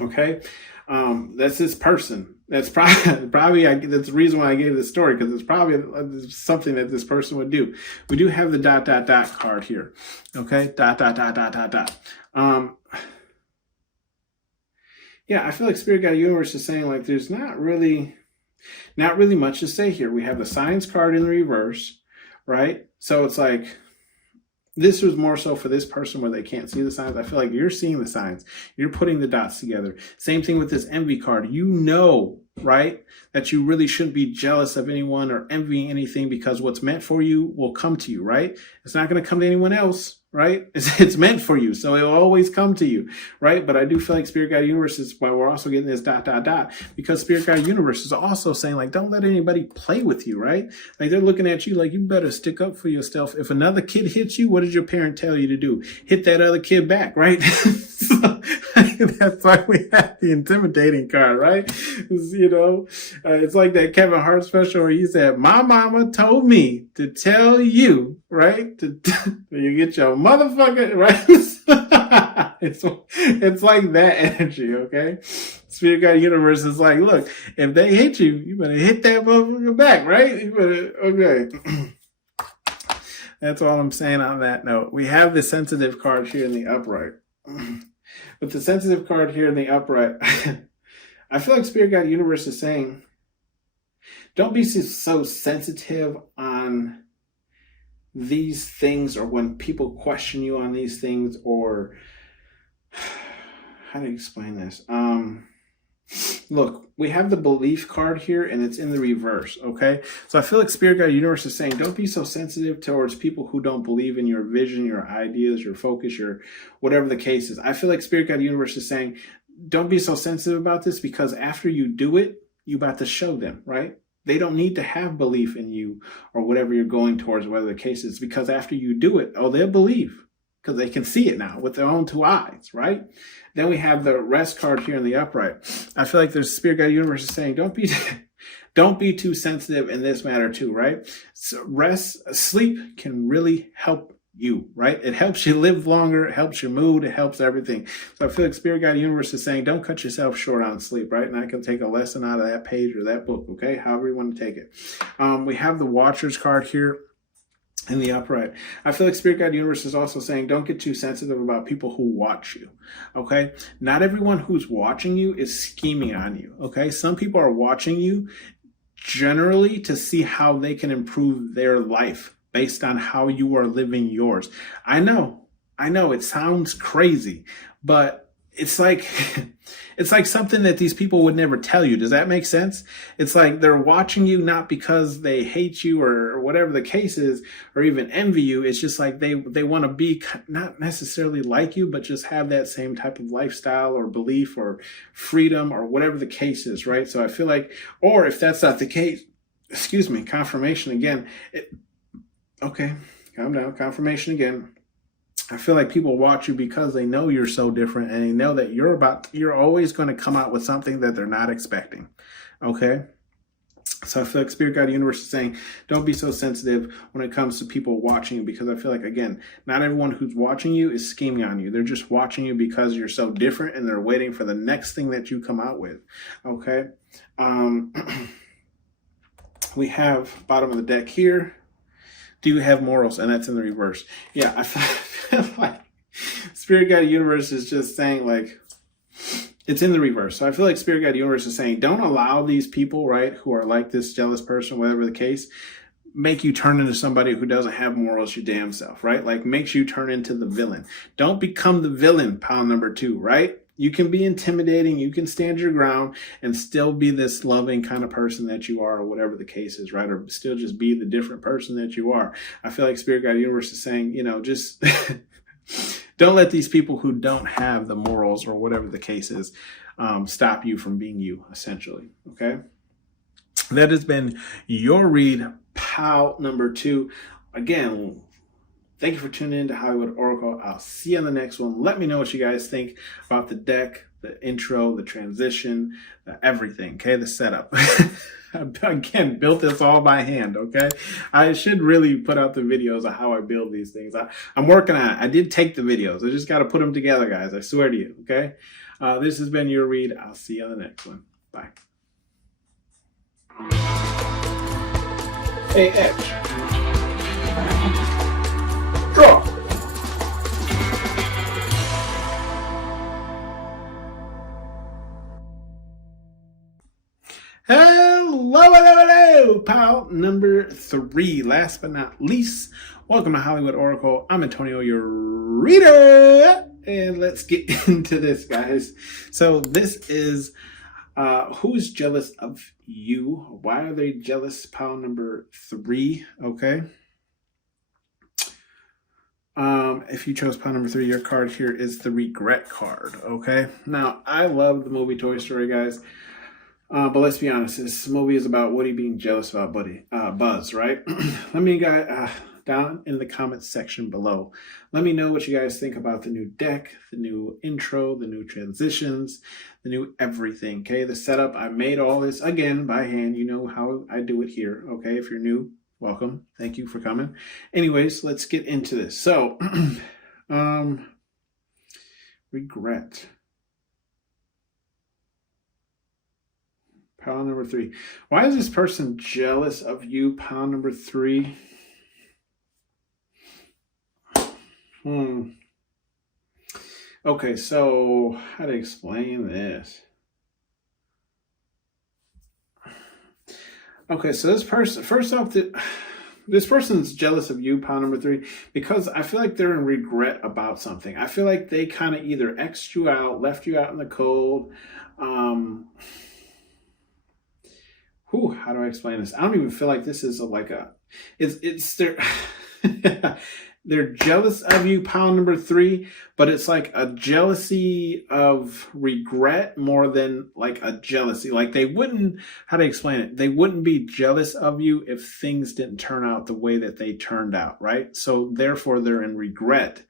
Okay. That's this person. That's probably that's the reason why I gave this story, because it's probably something that this person would do. We do have the ... card here. Okay. ... Yeah, I feel like Spirit Guide Universe is saying like there's not really much to say here. We have the signs card in the reverse, right? So it's like, this was more so for this person where they can't see the signs. I feel like you're seeing the signs. You're putting the dots together. Same thing with this envy card. Right, that you really shouldn't be jealous of anyone or envying anything, because what's meant for you will come to you, right? It's not going to come to anyone else, right? It's meant for you, so it'll always come to you, right? But I do feel like Spirit Guide Universe is why we're also getting this ... because Spirit Guide Universe is also saying like, don't let anybody play with you, right? Like they're looking at you like, you better stick up for yourself. If another kid hits you, what did your parent tell you to do? Hit that other kid back, right? So, that's why we have the intimidating card, right? It's like that Kevin Hart special where he said, my mama told me to tell you, right? You get your motherfucker, right? It's like that energy, okay? Spirit Guide Universe is like, look, if they hit you, you better hit that motherfucker back, right? Okay. That's all I'm saying on that note. We have the sensitive card here in the upright. With the sensitive card here in the upright, I feel like Spirit Guide Universe is saying, don't be so sensitive on these things, or when people question you on these things, or how do you explain this? Look, we have the belief card here and it's in the reverse, okay? So I feel like Spirit Guide Universe is saying, don't be so sensitive towards people who don't believe in your vision, your ideas, your focus, your whatever the case is. I feel like Spirit Guide Universe is saying, don't be so sensitive about this, because after you do it, you about to show them, right? They don't need to have belief in you or whatever you're going towards, whatever the case is, because after you do it, they'll believe, because they can see it now with their own 2 eyes, right? Then we have the rest card here in the upright. I feel like there's Spirit Guide Universe is saying, don't be too sensitive in this matter too, right? So sleep can really help you, right? It helps you live longer, it helps your mood, it helps everything. So I feel like Spirit Guide Universe is saying, don't cut yourself short on sleep, right? And I can take a lesson out of that page or that book, okay? However you want to take it. We have the Watchers card here in the upright. I feel like Spirit Guide Universe is also saying, don't get too sensitive about people who watch you, okay? Not everyone who's watching you is scheming on you, okay? Some people are watching you generally to see how they can improve their life based on how you are living yours. I know it sounds crazy, but it's like something that these people would never tell you. Does that make sense? It's like they're watching you not because they hate you or whatever the case is, or even envy you. It's just like they want to be not necessarily like you, but just have that same type of lifestyle or belief or freedom or whatever the case is, right? So I feel like, or if that's not the case, confirmation again. Okay, calm down, confirmation again. I feel like people watch you because they know you're so different, and they know that you're always going to come out with something that they're not expecting. Okay? So I feel like Spirit Guide Universe is saying, don't be so sensitive when it comes to people watching you, because I feel like, again, not everyone who's watching you is scheming on you. They're just watching you because you're so different, and they're waiting for the next thing that you come out with. Okay? We have bottom of the deck here. Do you have morals? And that's in the reverse. Yeah, I feel like Spirit Guide Universe is just saying, like, it's in the reverse. So I feel like Spirit Guide Universe is saying, don't allow these people, right, who are like this jealous person, whatever the case, make you turn into somebody who doesn't have morals your damn self, right? Like, makes you turn into the villain. Don't become the villain, pound number 2, right? You can be intimidating, you can stand your ground and still be this loving kind of person that you are, or whatever the case is, right? Or still just be the different person that you are. I feel like Spirit Guide Universe is saying, just don't let these people who don't have the morals or whatever the case is stop you from being you, essentially. Okay. That has been your read, pal number 2. Again, thank you for tuning in to Hollywood Oracle. I'll see you on the next one. Let me know what you guys think about the deck, the intro, the transition, everything, okay? The setup. Again, built this all by hand, okay? I should really put out the videos of how I build these things. I'm working on it. I did take the videos. I just got to put them together, guys. I swear to you, okay? This has been your read. I'll see you on the next one. Bye. Hey, Edge. Draw. Hello, pal number 3. Last but not least, welcome to Hollywood Oracle. I'm Antonio, your reader. And let's get into this, guys. So this is who's jealous of you? Why are they jealous? Pile number 3. Okay. If you chose pile number 3, your card here is the regret card. Okay. Now, I love the movie Toy Story, guys. But let's be honest, this movie is about Woody being jealous about Buzz, right? Let me guys down in the comments section below. Let me know what you guys think about the new deck, the new intro, the new transitions, the new everything. Okay, the setup. I made all this again by hand. You know how I do it here. Okay, if you're new, welcome. Thank you for coming. Anyways, let's get into this. So, regret. Pile number 3. Why is this person jealous of you? Pile number 3. Okay, so how to explain this? Okay, so this person, first off, this person's jealous of you, pile number 3, because I feel like they're in regret about something. I feel like they kind of either X'd you out, left you out in the cold. How do I explain this? I don't even feel like this is it's their they're jealous of you, pile number 3, but it's like a jealousy of regret more than like a jealousy. Like they wouldn't, how to explain it? They wouldn't be jealous of you if things didn't turn out the way that they turned out, right? So therefore they're in regret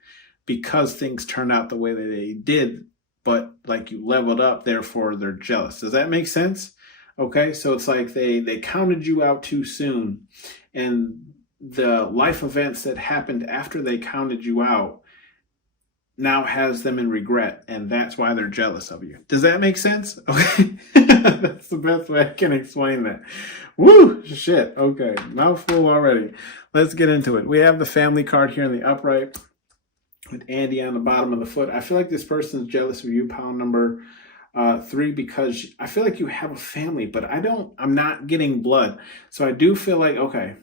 because things turned out the way that they did, but like you leveled up, therefore they're jealous. Does that make sense? Okay, so it's like they counted you out too soon, and the life events that happened after they counted you out now has them in regret, and that's why they're jealous of you. Does that make sense? Okay, that's the best way I can explain that. Woo, shit. Okay, mouthful already. Let's get into it. We have the family card here in the upright with Andy on the bottom of the foot. I feel like this person is jealous of you, pile number 3, because I feel like you have a family, but I'm not getting blood. So I do feel like, okay,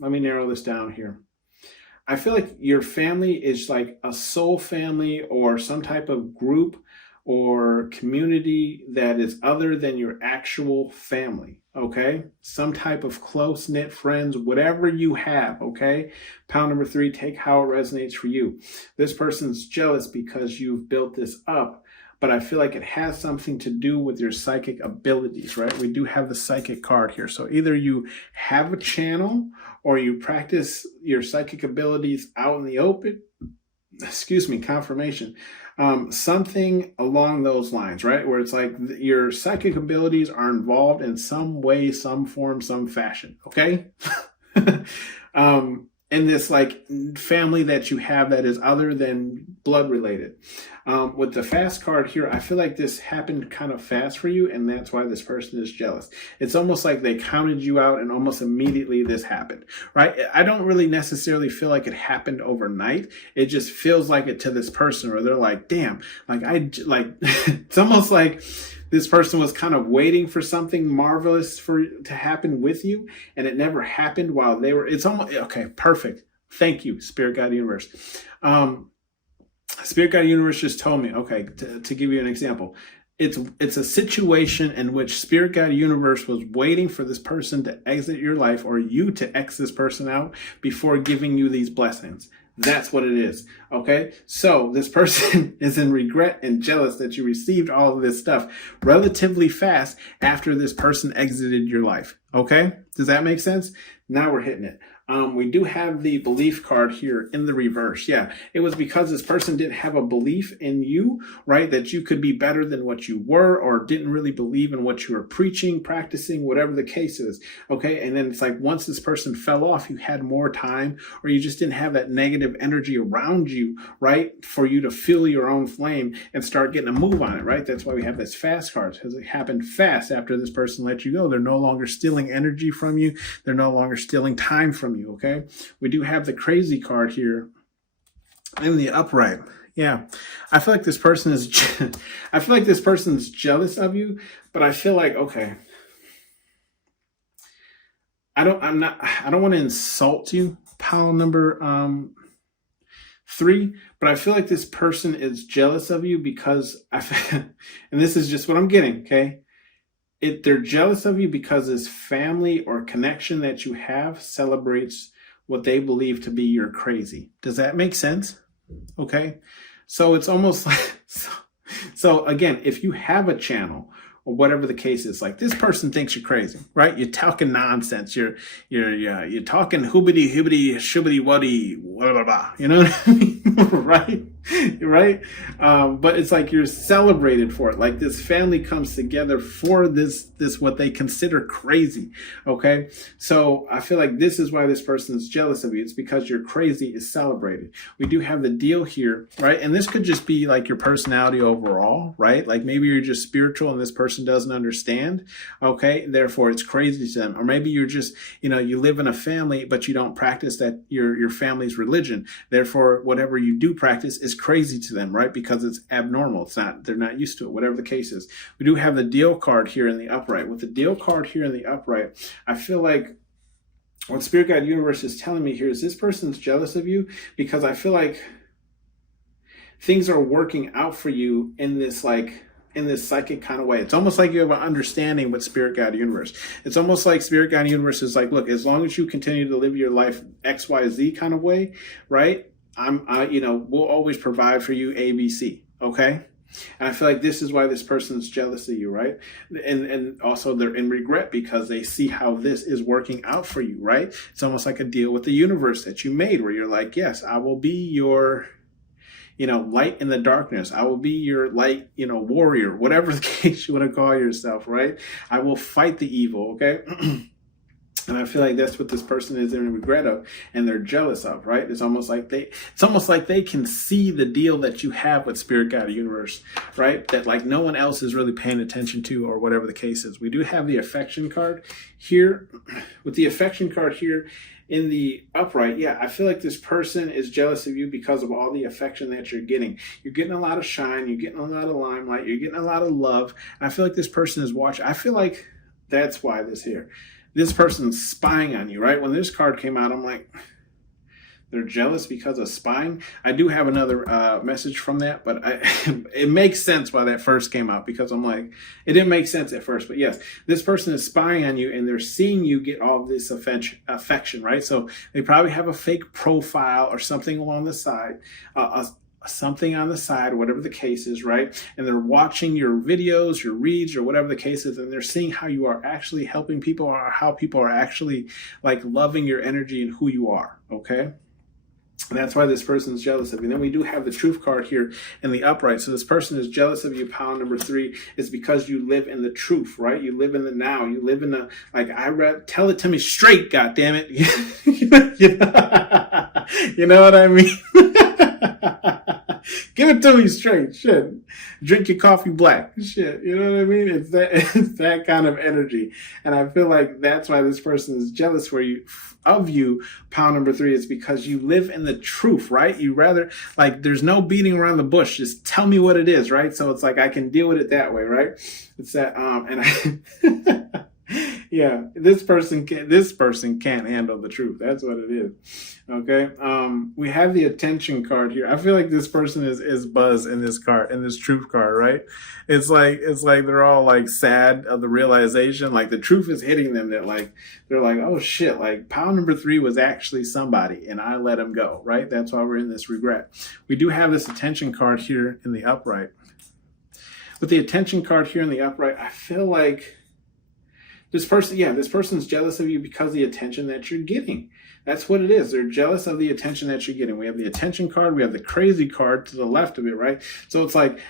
let me narrow this down here. I feel like your family is like a soul family or some type of group or community that is other than your actual family, okay? Some type of close-knit friends, whatever you have, okay? Pile number 3, take how it resonates for you. This person's jealous because you've built this up, but I feel like it has something to do with your psychic abilities, right? We do have the psychic card here. So either you have a channel or you practice your psychic abilities out in the open. Excuse me, confirmation. Something along those lines, right? Where it's like your psychic abilities are involved in some way, some form, some fashion, okay? In this like family that you have that is other than blood related. With the fast card here, I feel like this happened kind of fast for you, and that's why this person is jealous. It's almost like they counted you out and almost immediately this happened, right? I don't really necessarily feel like it happened overnight. It just feels like it to this person, where they're like, damn, it's almost like this person was kind of waiting for something marvelous to happen with you, and it never happened while they were, it's almost, okay, perfect. Thank you, Spirit Guide Universe. Spirit Guide Universe just told me, okay, to give you an example, it's a situation in which Spirit Guide Universe was waiting for this person to exit your life, or you to X this person out before giving you these blessings. That's what it is. Okay. So this person is in regret and jealous that you received all of this stuff relatively fast after this person exited your life. Okay. Does that make sense? Now we're hitting it. We do have the belief card here in the reverse. Yeah, it was because this person didn't have a belief in you, right? That you could be better than what you were, or didn't really believe in what you were preaching, practicing, whatever the case is. Okay. And then it's like, once this person fell off, you had more time, or you just didn't have that negative energy around you, right? For you to feel your own flame and start getting a move on it, right? That's why we have this fast card, because it happened fast after this person let you go. They're no longer stealing energy from you. They're no longer stealing time from you. Okay, we do have the crazy card here in the upright. Yeah, I feel like this person is I feel like this person's jealous of you, but I feel like, okay, I don't want to insult you, pile number 3, but I feel like this person is jealous of you because and this is just what I'm getting, okay? They're jealous of you because this family or connection that you have celebrates what they believe to be your crazy. Does that make sense? Okay. So it's almost like, so again, if you have a channel or whatever the case is, like, this person thinks you're crazy, right? You're talking nonsense. You're talking hoobity hibbity shibbity waddy, blah, blah, blah. You know what I mean? Right? Right? But it's like you're celebrated for it. Like, this family comes together for this what they consider crazy. Okay. So I feel like this is why this person is jealous of you. It's because your crazy is celebrated. We do have the deal here, right? And this could just be like your personality overall, right? Like, maybe you're just spiritual and this person doesn't understand. Okay. Therefore it's crazy to them. Or maybe you're just, you live in a family, but you don't practice that your family's religion. Therefore, whatever you do practice is crazy to them, right? Because it's abnormal. They're not used to it, whatever the case is. We do have the deal card here in the upright. With the deal card here in the upright, I feel like what Spirit Guide Universe is telling me here is this person's jealous of you because I feel like things are working out for you in this psychic kind of way. It's almost like you have an understanding with Spirit Guide Universe. It's almost like Spirit Guide Universe is like, look, as long as you continue to live your life XYZ kind of way, right? We'll always provide for you ABC. Okay. And I feel like this is why this person is jealous of you, right? And also they're in regret because they see how this is working out for you, right? It's almost like a deal with the universe that you made where you're like, yes, I will be your, light in the darkness. I will be your light, warrior, whatever the case you want to call yourself, right? I will fight the evil, okay? And I feel like that's what this person is in regret of, and they're jealous of, right? It's almost like they can see the deal that you have with Spirit Guide Universe, right? That like no one else is really paying attention to, or whatever the case is. We do have the affection card here. With the affection card here in the upright, yeah, I feel like this person is jealous of you because of all the affection that you're getting. You're getting a lot of shine. You're getting a lot of limelight. You're getting a lot of love. And I feel like this person is watching. I feel like that's why this person's spying on you, right? When this card came out, I'm like, they're jealous because of spying. I do have another message from that, but it makes sense why that first came out, because I'm like, it didn't make sense at first. But yes, this person is spying on you and they're seeing you get all of this affection, right? So they probably have a fake profile or something along the side, something on the side, whatever the case is, right? And they're watching your videos, your reads, or whatever the case is, and they're seeing how you are actually helping people, or how people are actually like loving your energy and who you are, okay? And that's why this person is jealous of you. And then we do have the truth card here in the upright. So this person is jealous of you, pile number 3, is because you live in the truth, right? You live in the now. You live in the, tell it to me straight, goddammit. You know what I mean? Give it to me straight. Shit. Drink your coffee black. Shit. You know what I mean? It's that kind of energy. And I feel like that's why this person is jealous of you, pile number 3, is because you live in the truth, right? You rather, there's no beating around the bush. Just tell me what it is, right? So it's like I can deal with it that way, right? It's that, Yeah, this person can't handle the truth. That's what it is. Okay. We have the attention card here. I feel like this person is Buzz in this card, in this truth card, right? It's like they're all like sad of the realization, like the truth is hitting them. They're like, oh shit, like pound number three was actually somebody and I let him go, right? That's why we're in this regret. We do have this attention card here in the upright. With the attention card here in the upright, I feel like this person's jealous of you because of the attention that you're getting. That's what it is. They're jealous of the attention that you're getting. We have the attention card. We have the crazy card to the left of it, right? So it's like,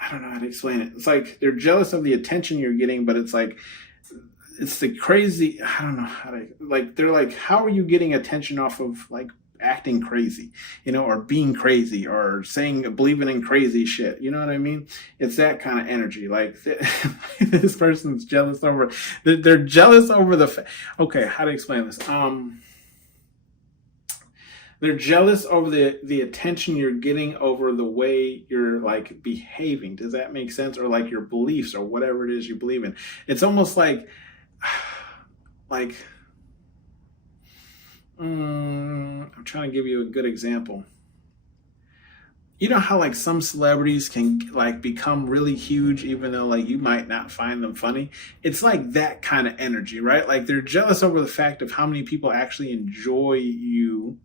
I don't know how to explain it. It's like they're jealous of the attention you're getting, but it's like, it's the crazy, I don't know how to, like, they're like, how are you getting attention off of like acting crazy, or being crazy or believing in crazy shit. You know what I mean? It's that kind of energy. Like this person's jealous over, they're jealous over okay, how to explain this? They're jealous over the attention you're getting over the way you're like behaving. Does that make sense? Or like your beliefs or whatever it is you believe in. It's almost like, I'm trying to give you a good example. You know how like some celebrities can like become really huge even though like you might not find them funny? It's like that kind of energy, right? Like they're jealous over the fact of how many people actually enjoy you,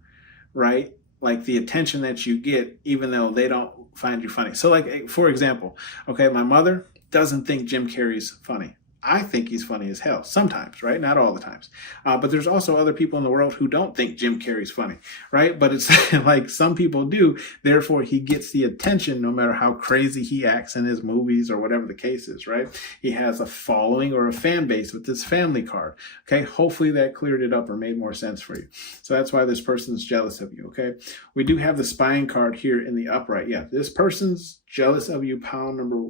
right? Like the attention that you get even though they don't find you funny. So like, for example, okay, my mother doesn't think Jim Carrey's funny. I think he's funny as hell sometimes, right? Not all the times. But there's also other people in the world who don't think Jim Carrey's funny, right? But it's like some people do. Therefore, he gets the attention no matter how crazy he acts in his movies or whatever the case is, right? He has a following or a fan base with this family card. Okay, hopefully that cleared it up or made more sense for you. So that's why this person's jealous of you, okay? We do have the spine card here in the upright. Yeah, this person's jealous of you, pound number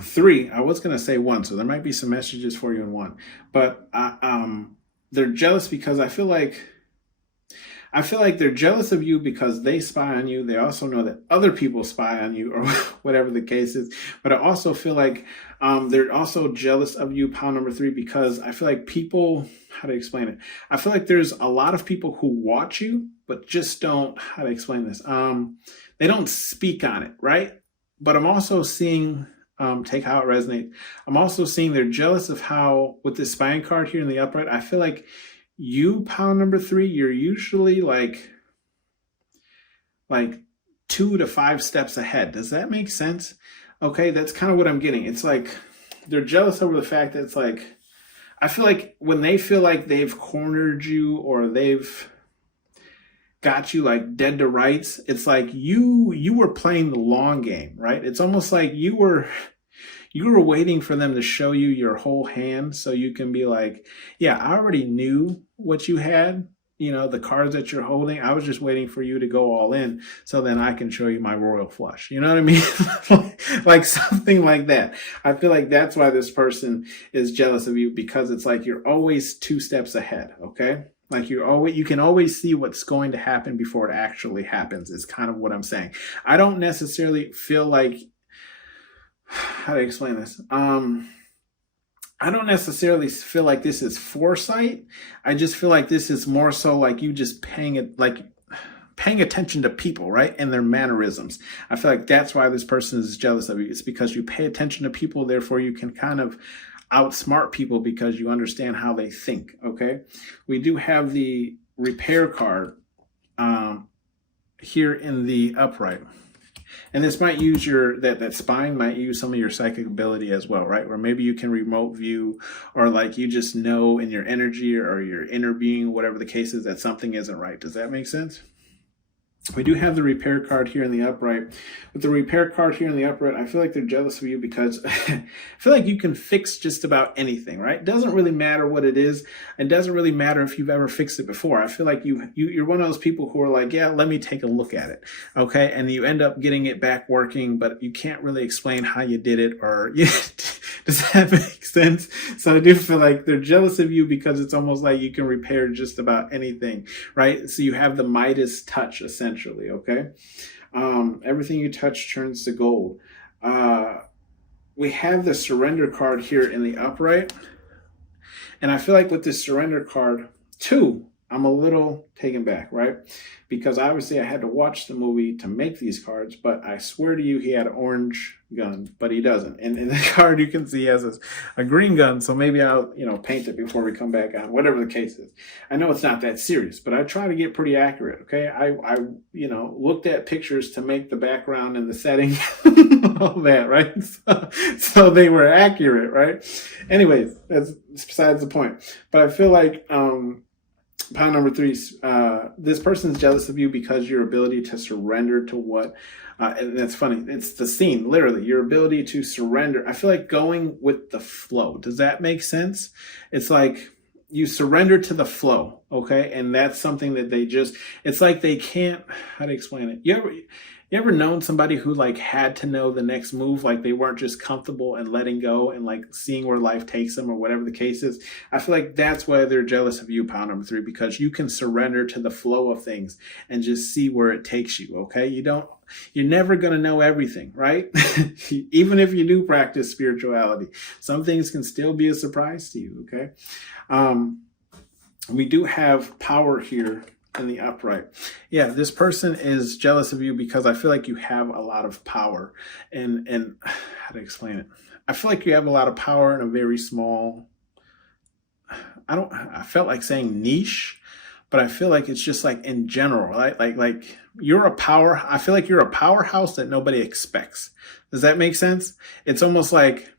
3. I was going to say 1, so there might be some messages for you in 1, but they're jealous because I feel like they're jealous of you because they spy on you. They also know that other people spy on you or whatever the case is. But I also feel like they're also jealous of you, pound number 3, because I feel like people, how to explain it? I feel like there's a lot of people who watch you, but just don't, how to explain this? They don't speak on it, right? But I'm also seeing, take how it resonates. I'm also seeing they're jealous of how, with this spine card here in the upright, I feel like you, pound number 3, you're usually like 2 to 5 steps ahead. Does that make sense? Okay, that's kind of what I'm getting. It's like they're jealous over the fact that it's like, I feel like when they feel like they've cornered you or they've got you like dead to rights, it's like you were playing the long game, right? It's almost like you were waiting for them to show you your whole hand so you can be like, yeah, I already knew what you had, the cards that you're holding. I was just waiting for you to go all in so then I can show you my royal flush. You know what I mean? Like something like that. I feel like that's why this person is jealous of you, because it's like you're always 2 steps ahead, okay? Like you can always see what's going to happen before it actually happens, is kind of what I'm saying. I don't necessarily feel like, how to explain this? I don't necessarily feel like this is foresight. I just feel like this is more so like you just paying attention to people, right? And their mannerisms. I feel like that's why this person is jealous of you. It's because you pay attention to people, therefore you can kind of outsmart people because you understand how they think, okay? We do have the repair card here in the upright. And this might use that spine might use some of your psychic ability as well, right? Where maybe you can remote view, or like you just know in your energy or your inner being, whatever the case is, that something isn't right. Does that make sense? We do have the repair card here in the upright. With the repair card here in the upright, I feel like they're jealous of you because I feel like you can fix just about anything, right? It doesn't really matter what it is. It doesn't really matter if you've ever fixed it before. I feel like you're one of those people who are like, yeah, let me take a look at it, okay? And you end up getting it back working, but you can't really explain how you did it, or does that make sense? So I do feel like they're jealous of you because it's almost like you can repair just about anything, right? So you have the Midas touch, essentially, okay? Everything you touch turns to gold. we have the surrender card here in the upright. And I feel like with this surrender card, too, I'm a little taken back, right? Because obviously I had to watch the movie to make these cards, but I swear to you, he had an orange gun, but he doesn't. And in the card, you can see he has a green gun, so maybe I'll, paint it before we come back on, whatever the case is. I know it's not that serious, but I try to get pretty accurate, okay? I looked at pictures to make the background and the setting, all that, right? So they were accurate, right? Anyways, that's besides the point. But I feel like, pile number 3, this person's jealous of you because your ability to surrender to what, and that's funny, it's the scene, literally, your ability to surrender. I feel like going with the flow. Does that make sense? It's like you surrender to the flow, okay? And that's something that it's like they can't, how to explain it? You ever known somebody who like had to know the next move? Like they weren't just comfortable and letting go and like seeing where life takes them or whatever the case is. I feel like that's why they're jealous of you, pile number 3, because you can surrender to the flow of things and just see where it takes you. Okay. You're never going to know everything, right? Even if you do practice spirituality, some things can still be a surprise to you. Okay. We do have power here in the upright. Yeah, this person is jealous of you because I feel like you have a lot of power. And how to explain it? I feel like you have a lot of power in a very small, I felt like saying niche, but I feel like it's just like in general, right? Like you're I feel like you're a powerhouse that nobody expects. Does that make sense? It's almost like,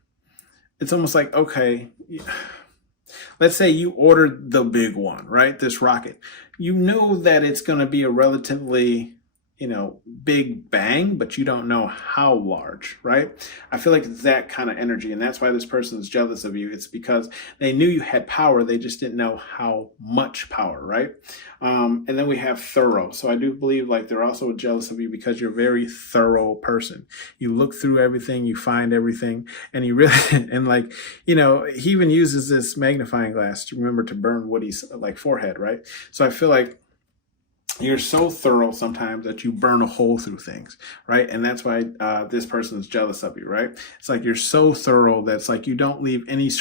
okay, let's say you ordered the big one, right? This rocket. You know that it's going to be a relatively, big bang, but you don't know how large, right? I feel like it's that kind of energy. And that's why this person is jealous of you. It's because they knew you had power. They just didn't know how much power, right? And then we have thorough. So I do believe like they're also jealous of you because you're a very thorough person. You look through everything, you find everything, and you really, and like, he even uses this magnifying glass to remember to burn Woody's like forehead, right? So I feel like you're so thorough sometimes that you burn a hole through things, right? And that's why this person is jealous of you, right? It's like you're so thorough that's like you don't leave any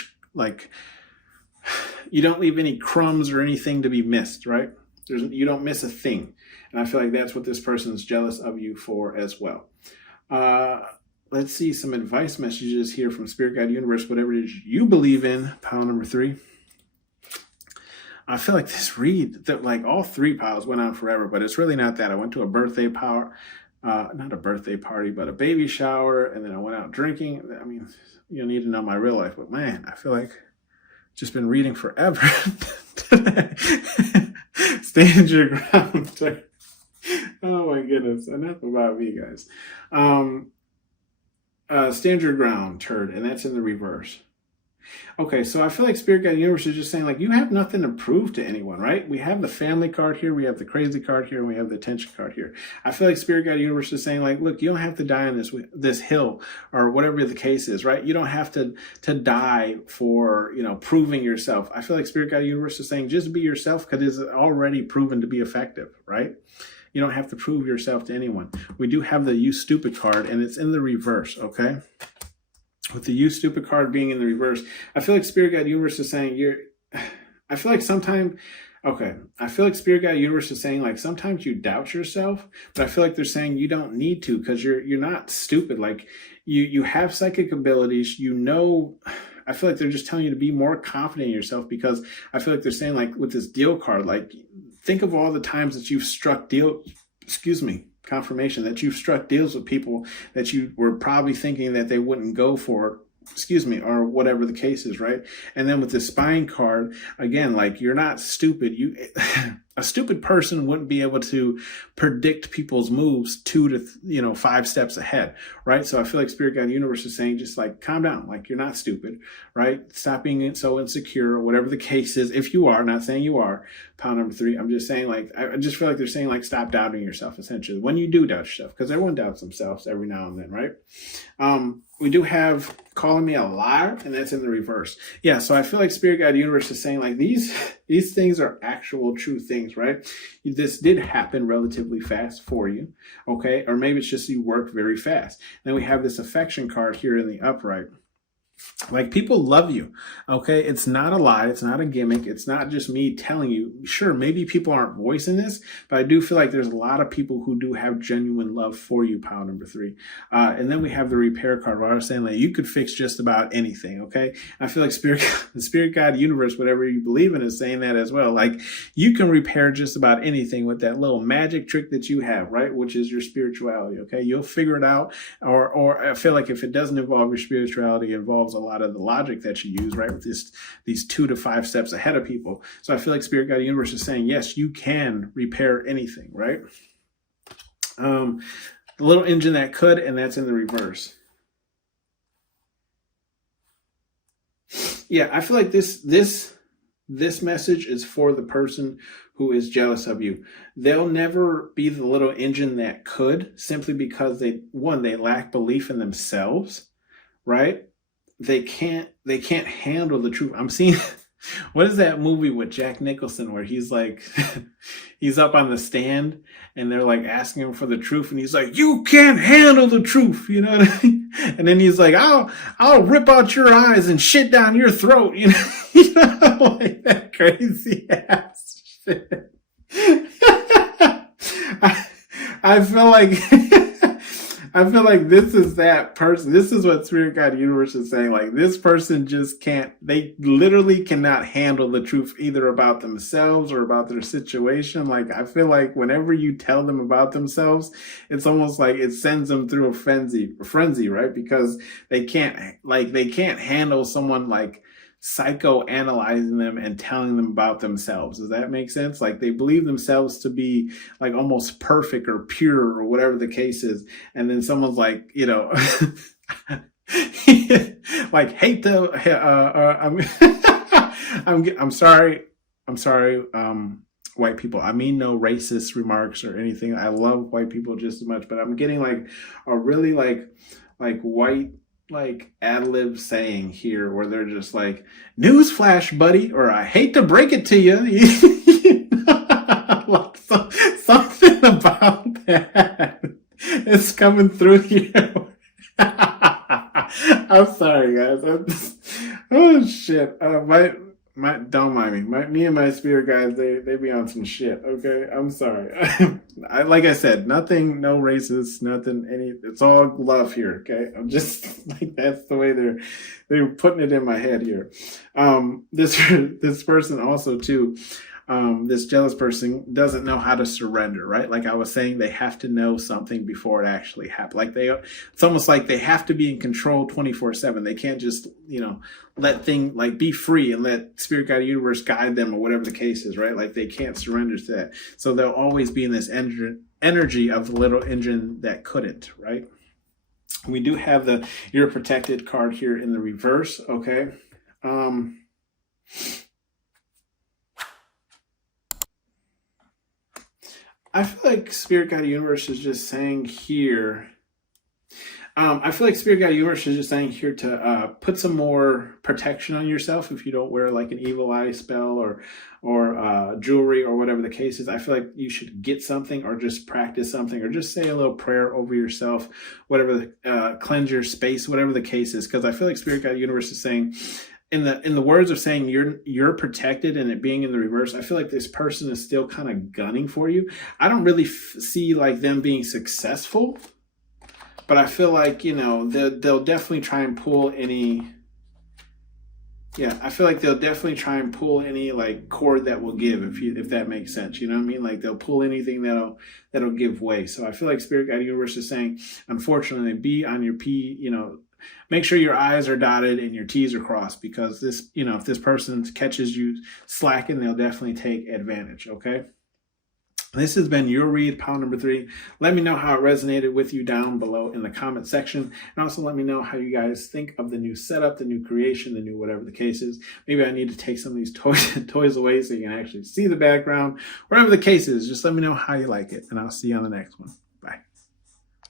crumbs or anything to be missed, right? You don't miss a thing. And I feel like that's what this person is jealous of you for as well. Let's see some advice messages here from Spirit Guide Universe, whatever it is you believe in, pile number 3. I feel like this read, that like all 3 piles went on forever, but it's really not that. I went to a birthday not a birthday party, but a baby shower, and then I went out drinking. I mean, you don't need to know my real life, but man, I feel like I've just been reading forever. Stand your ground. Oh my goodness, enough about me, guys. Stand your ground, turd, and that's in the reverse. Okay, so I feel like Spirit Guide Universe is just saying, like, you have nothing to prove to anyone, right? We have the family card here, we have the crazy card here, and we have the attention card here. I feel like Spirit Guide Universe is saying, like, look, you don't have to die on this hill or whatever the case is, right? You don't have to die for, proving yourself. I feel like Spirit Guide Universe is saying, just be yourself because it's already proven to be effective, right? You don't have to prove yourself to anyone. We do have the You Stupid card, and it's in the reverse, okay? With the You Stupid card being in the reverse, I feel like Spirit Guide Universe is saying I feel like Spirit Guide Universe is saying like sometimes you doubt yourself, but I feel like they're saying you don't need to because you're not stupid. Like you have psychic abilities, I feel like they're just telling you to be more confident in yourself because I feel like they're saying like with this deal card, like think of all the times that you've struck confirmation that you've struck deals with people that you were probably thinking that they wouldn't go for, or whatever the case is, right? And then with the spine card, again, like you're not stupid. A stupid person wouldn't be able to predict people's moves 2 to 5 steps ahead, right? So I feel like Spirit Guide Universe is saying just like calm down, like you're not stupid, right? Stop being so insecure or whatever the case is. If you are, not saying you are, pile number 3, I'm just saying like I just feel like they're saying like stop doubting yourself essentially when you do doubt yourself, because everyone doubts themselves every now and then, right? We do have calling me a liar, and that's in the reverse. Yeah, so I feel like Spirit Guide Universe is saying like these things are actual true things things, right? This did happen relatively fast for you, okay? Or maybe it's just you worked very fast. Then we have this affection card here in the upright. Like, people love you, okay? It's not a lie. It's not a gimmick. It's not just me telling you. Sure, maybe people aren't voicing this, but I do feel like there's a lot of people who do have genuine love for you, pile number 3. And then we have the repair card where I was saying, like, you could fix just about anything, okay? I feel like the spirit guide, universe, whatever you believe in, is saying that as well. Like, you can repair just about anything with that little magic trick that you have, right? Which is your spirituality, okay? You'll figure it out. Or I feel like if it doesn't involve your spirituality, it involves a lot of the logic that you use, right, with these 2 to 5 steps ahead of people. So I feel like Spirit Guide Universe is saying, yes, you can repair anything, right? The little engine that could, and that's in the reverse. Yeah, I feel like this message is for the person who is jealous of you. They'll never be the little engine that could, simply because they lack belief in themselves, right? They can't handle the truth. I'm seeing, what is that movie with Jack Nicholson where he's like, he's up on the stand and they're like asking him for the truth and he's like, you can't handle the truth, you know what I mean? And then he's like, I'll rip out your eyes and shit down your throat, you know, like that crazy ass shit. I feel like I feel like this is that person. This is what Spirit Guide Universe is saying. Like, this person just can't, they literally cannot handle the truth either about themselves or about their situation. Like, I feel like whenever you tell them about themselves, it's almost like it sends them through a frenzy, right? Because they can't handle someone like psychoanalyzing them and telling them about themselves. Does that make sense? Like, they believe themselves to be like almost perfect or pure or whatever the case is. And then someone's like, you know, like, hate the, I'm sorry, white people. I mean, no racist remarks or anything. I love white people just as much, but I'm getting like a really like white, like ad-lib saying here where they're just like, newsflash, buddy, or I hate to break it to you. Like, something about that is coming through here. I'm sorry, guys. Oh shit. Don't mind me. Me and my spirit guys, they be on some shit. Okay, I'm sorry. Like I said, nothing, no racist, nothing. It's all love here. Okay, I'm just like, that's the way they're putting it in my head here. This person also too. This jealous person doesn't know how to surrender, right? Like I was saying, they have to know something before it actually happens. Like it's almost like they have to be in control 24/7. They can't just, be free and let Spirit Guide Universe guide them or whatever the case is, right? Like they can't surrender to that. So they'll always be in this energy of the little engine that couldn't, right? We do have the You're Protected card here in the reverse, okay? I feel like Spirit Guide Universe is just saying here, to put some more protection on yourself if you don't wear like an evil eye spell or jewelry or whatever the case is. I feel like you should get something or just practice something or just say a little prayer over yourself, cleanse your space, whatever the case is. Because I feel like Spirit Guide Universe is saying, in the words of saying you're protected and it being in the reverse, I feel like this person is still kind of gunning for you. I don't really see like them being successful, but I feel like, they'll definitely try and pull any. Yeah, I feel like they'll definitely try and pull any like cord that will give, if that makes sense. You know what I mean? Like they'll pull anything that'll give way. So I feel like Spirit Guide Universe is saying, unfortunately, be on your make sure your I's are dotted and your T's are crossed, because this, if this person catches you slacking, they'll definitely take advantage. Okay. This has been your read, pile number 3. Let me know how it resonated with you down below in the comment section. And also let me know how you guys think of the new setup, the new creation, the new whatever the case is. Maybe I need to take some of these toys away so you can actually see the background. Whatever the case is, just let me know how you like it. And I'll see you on the next one.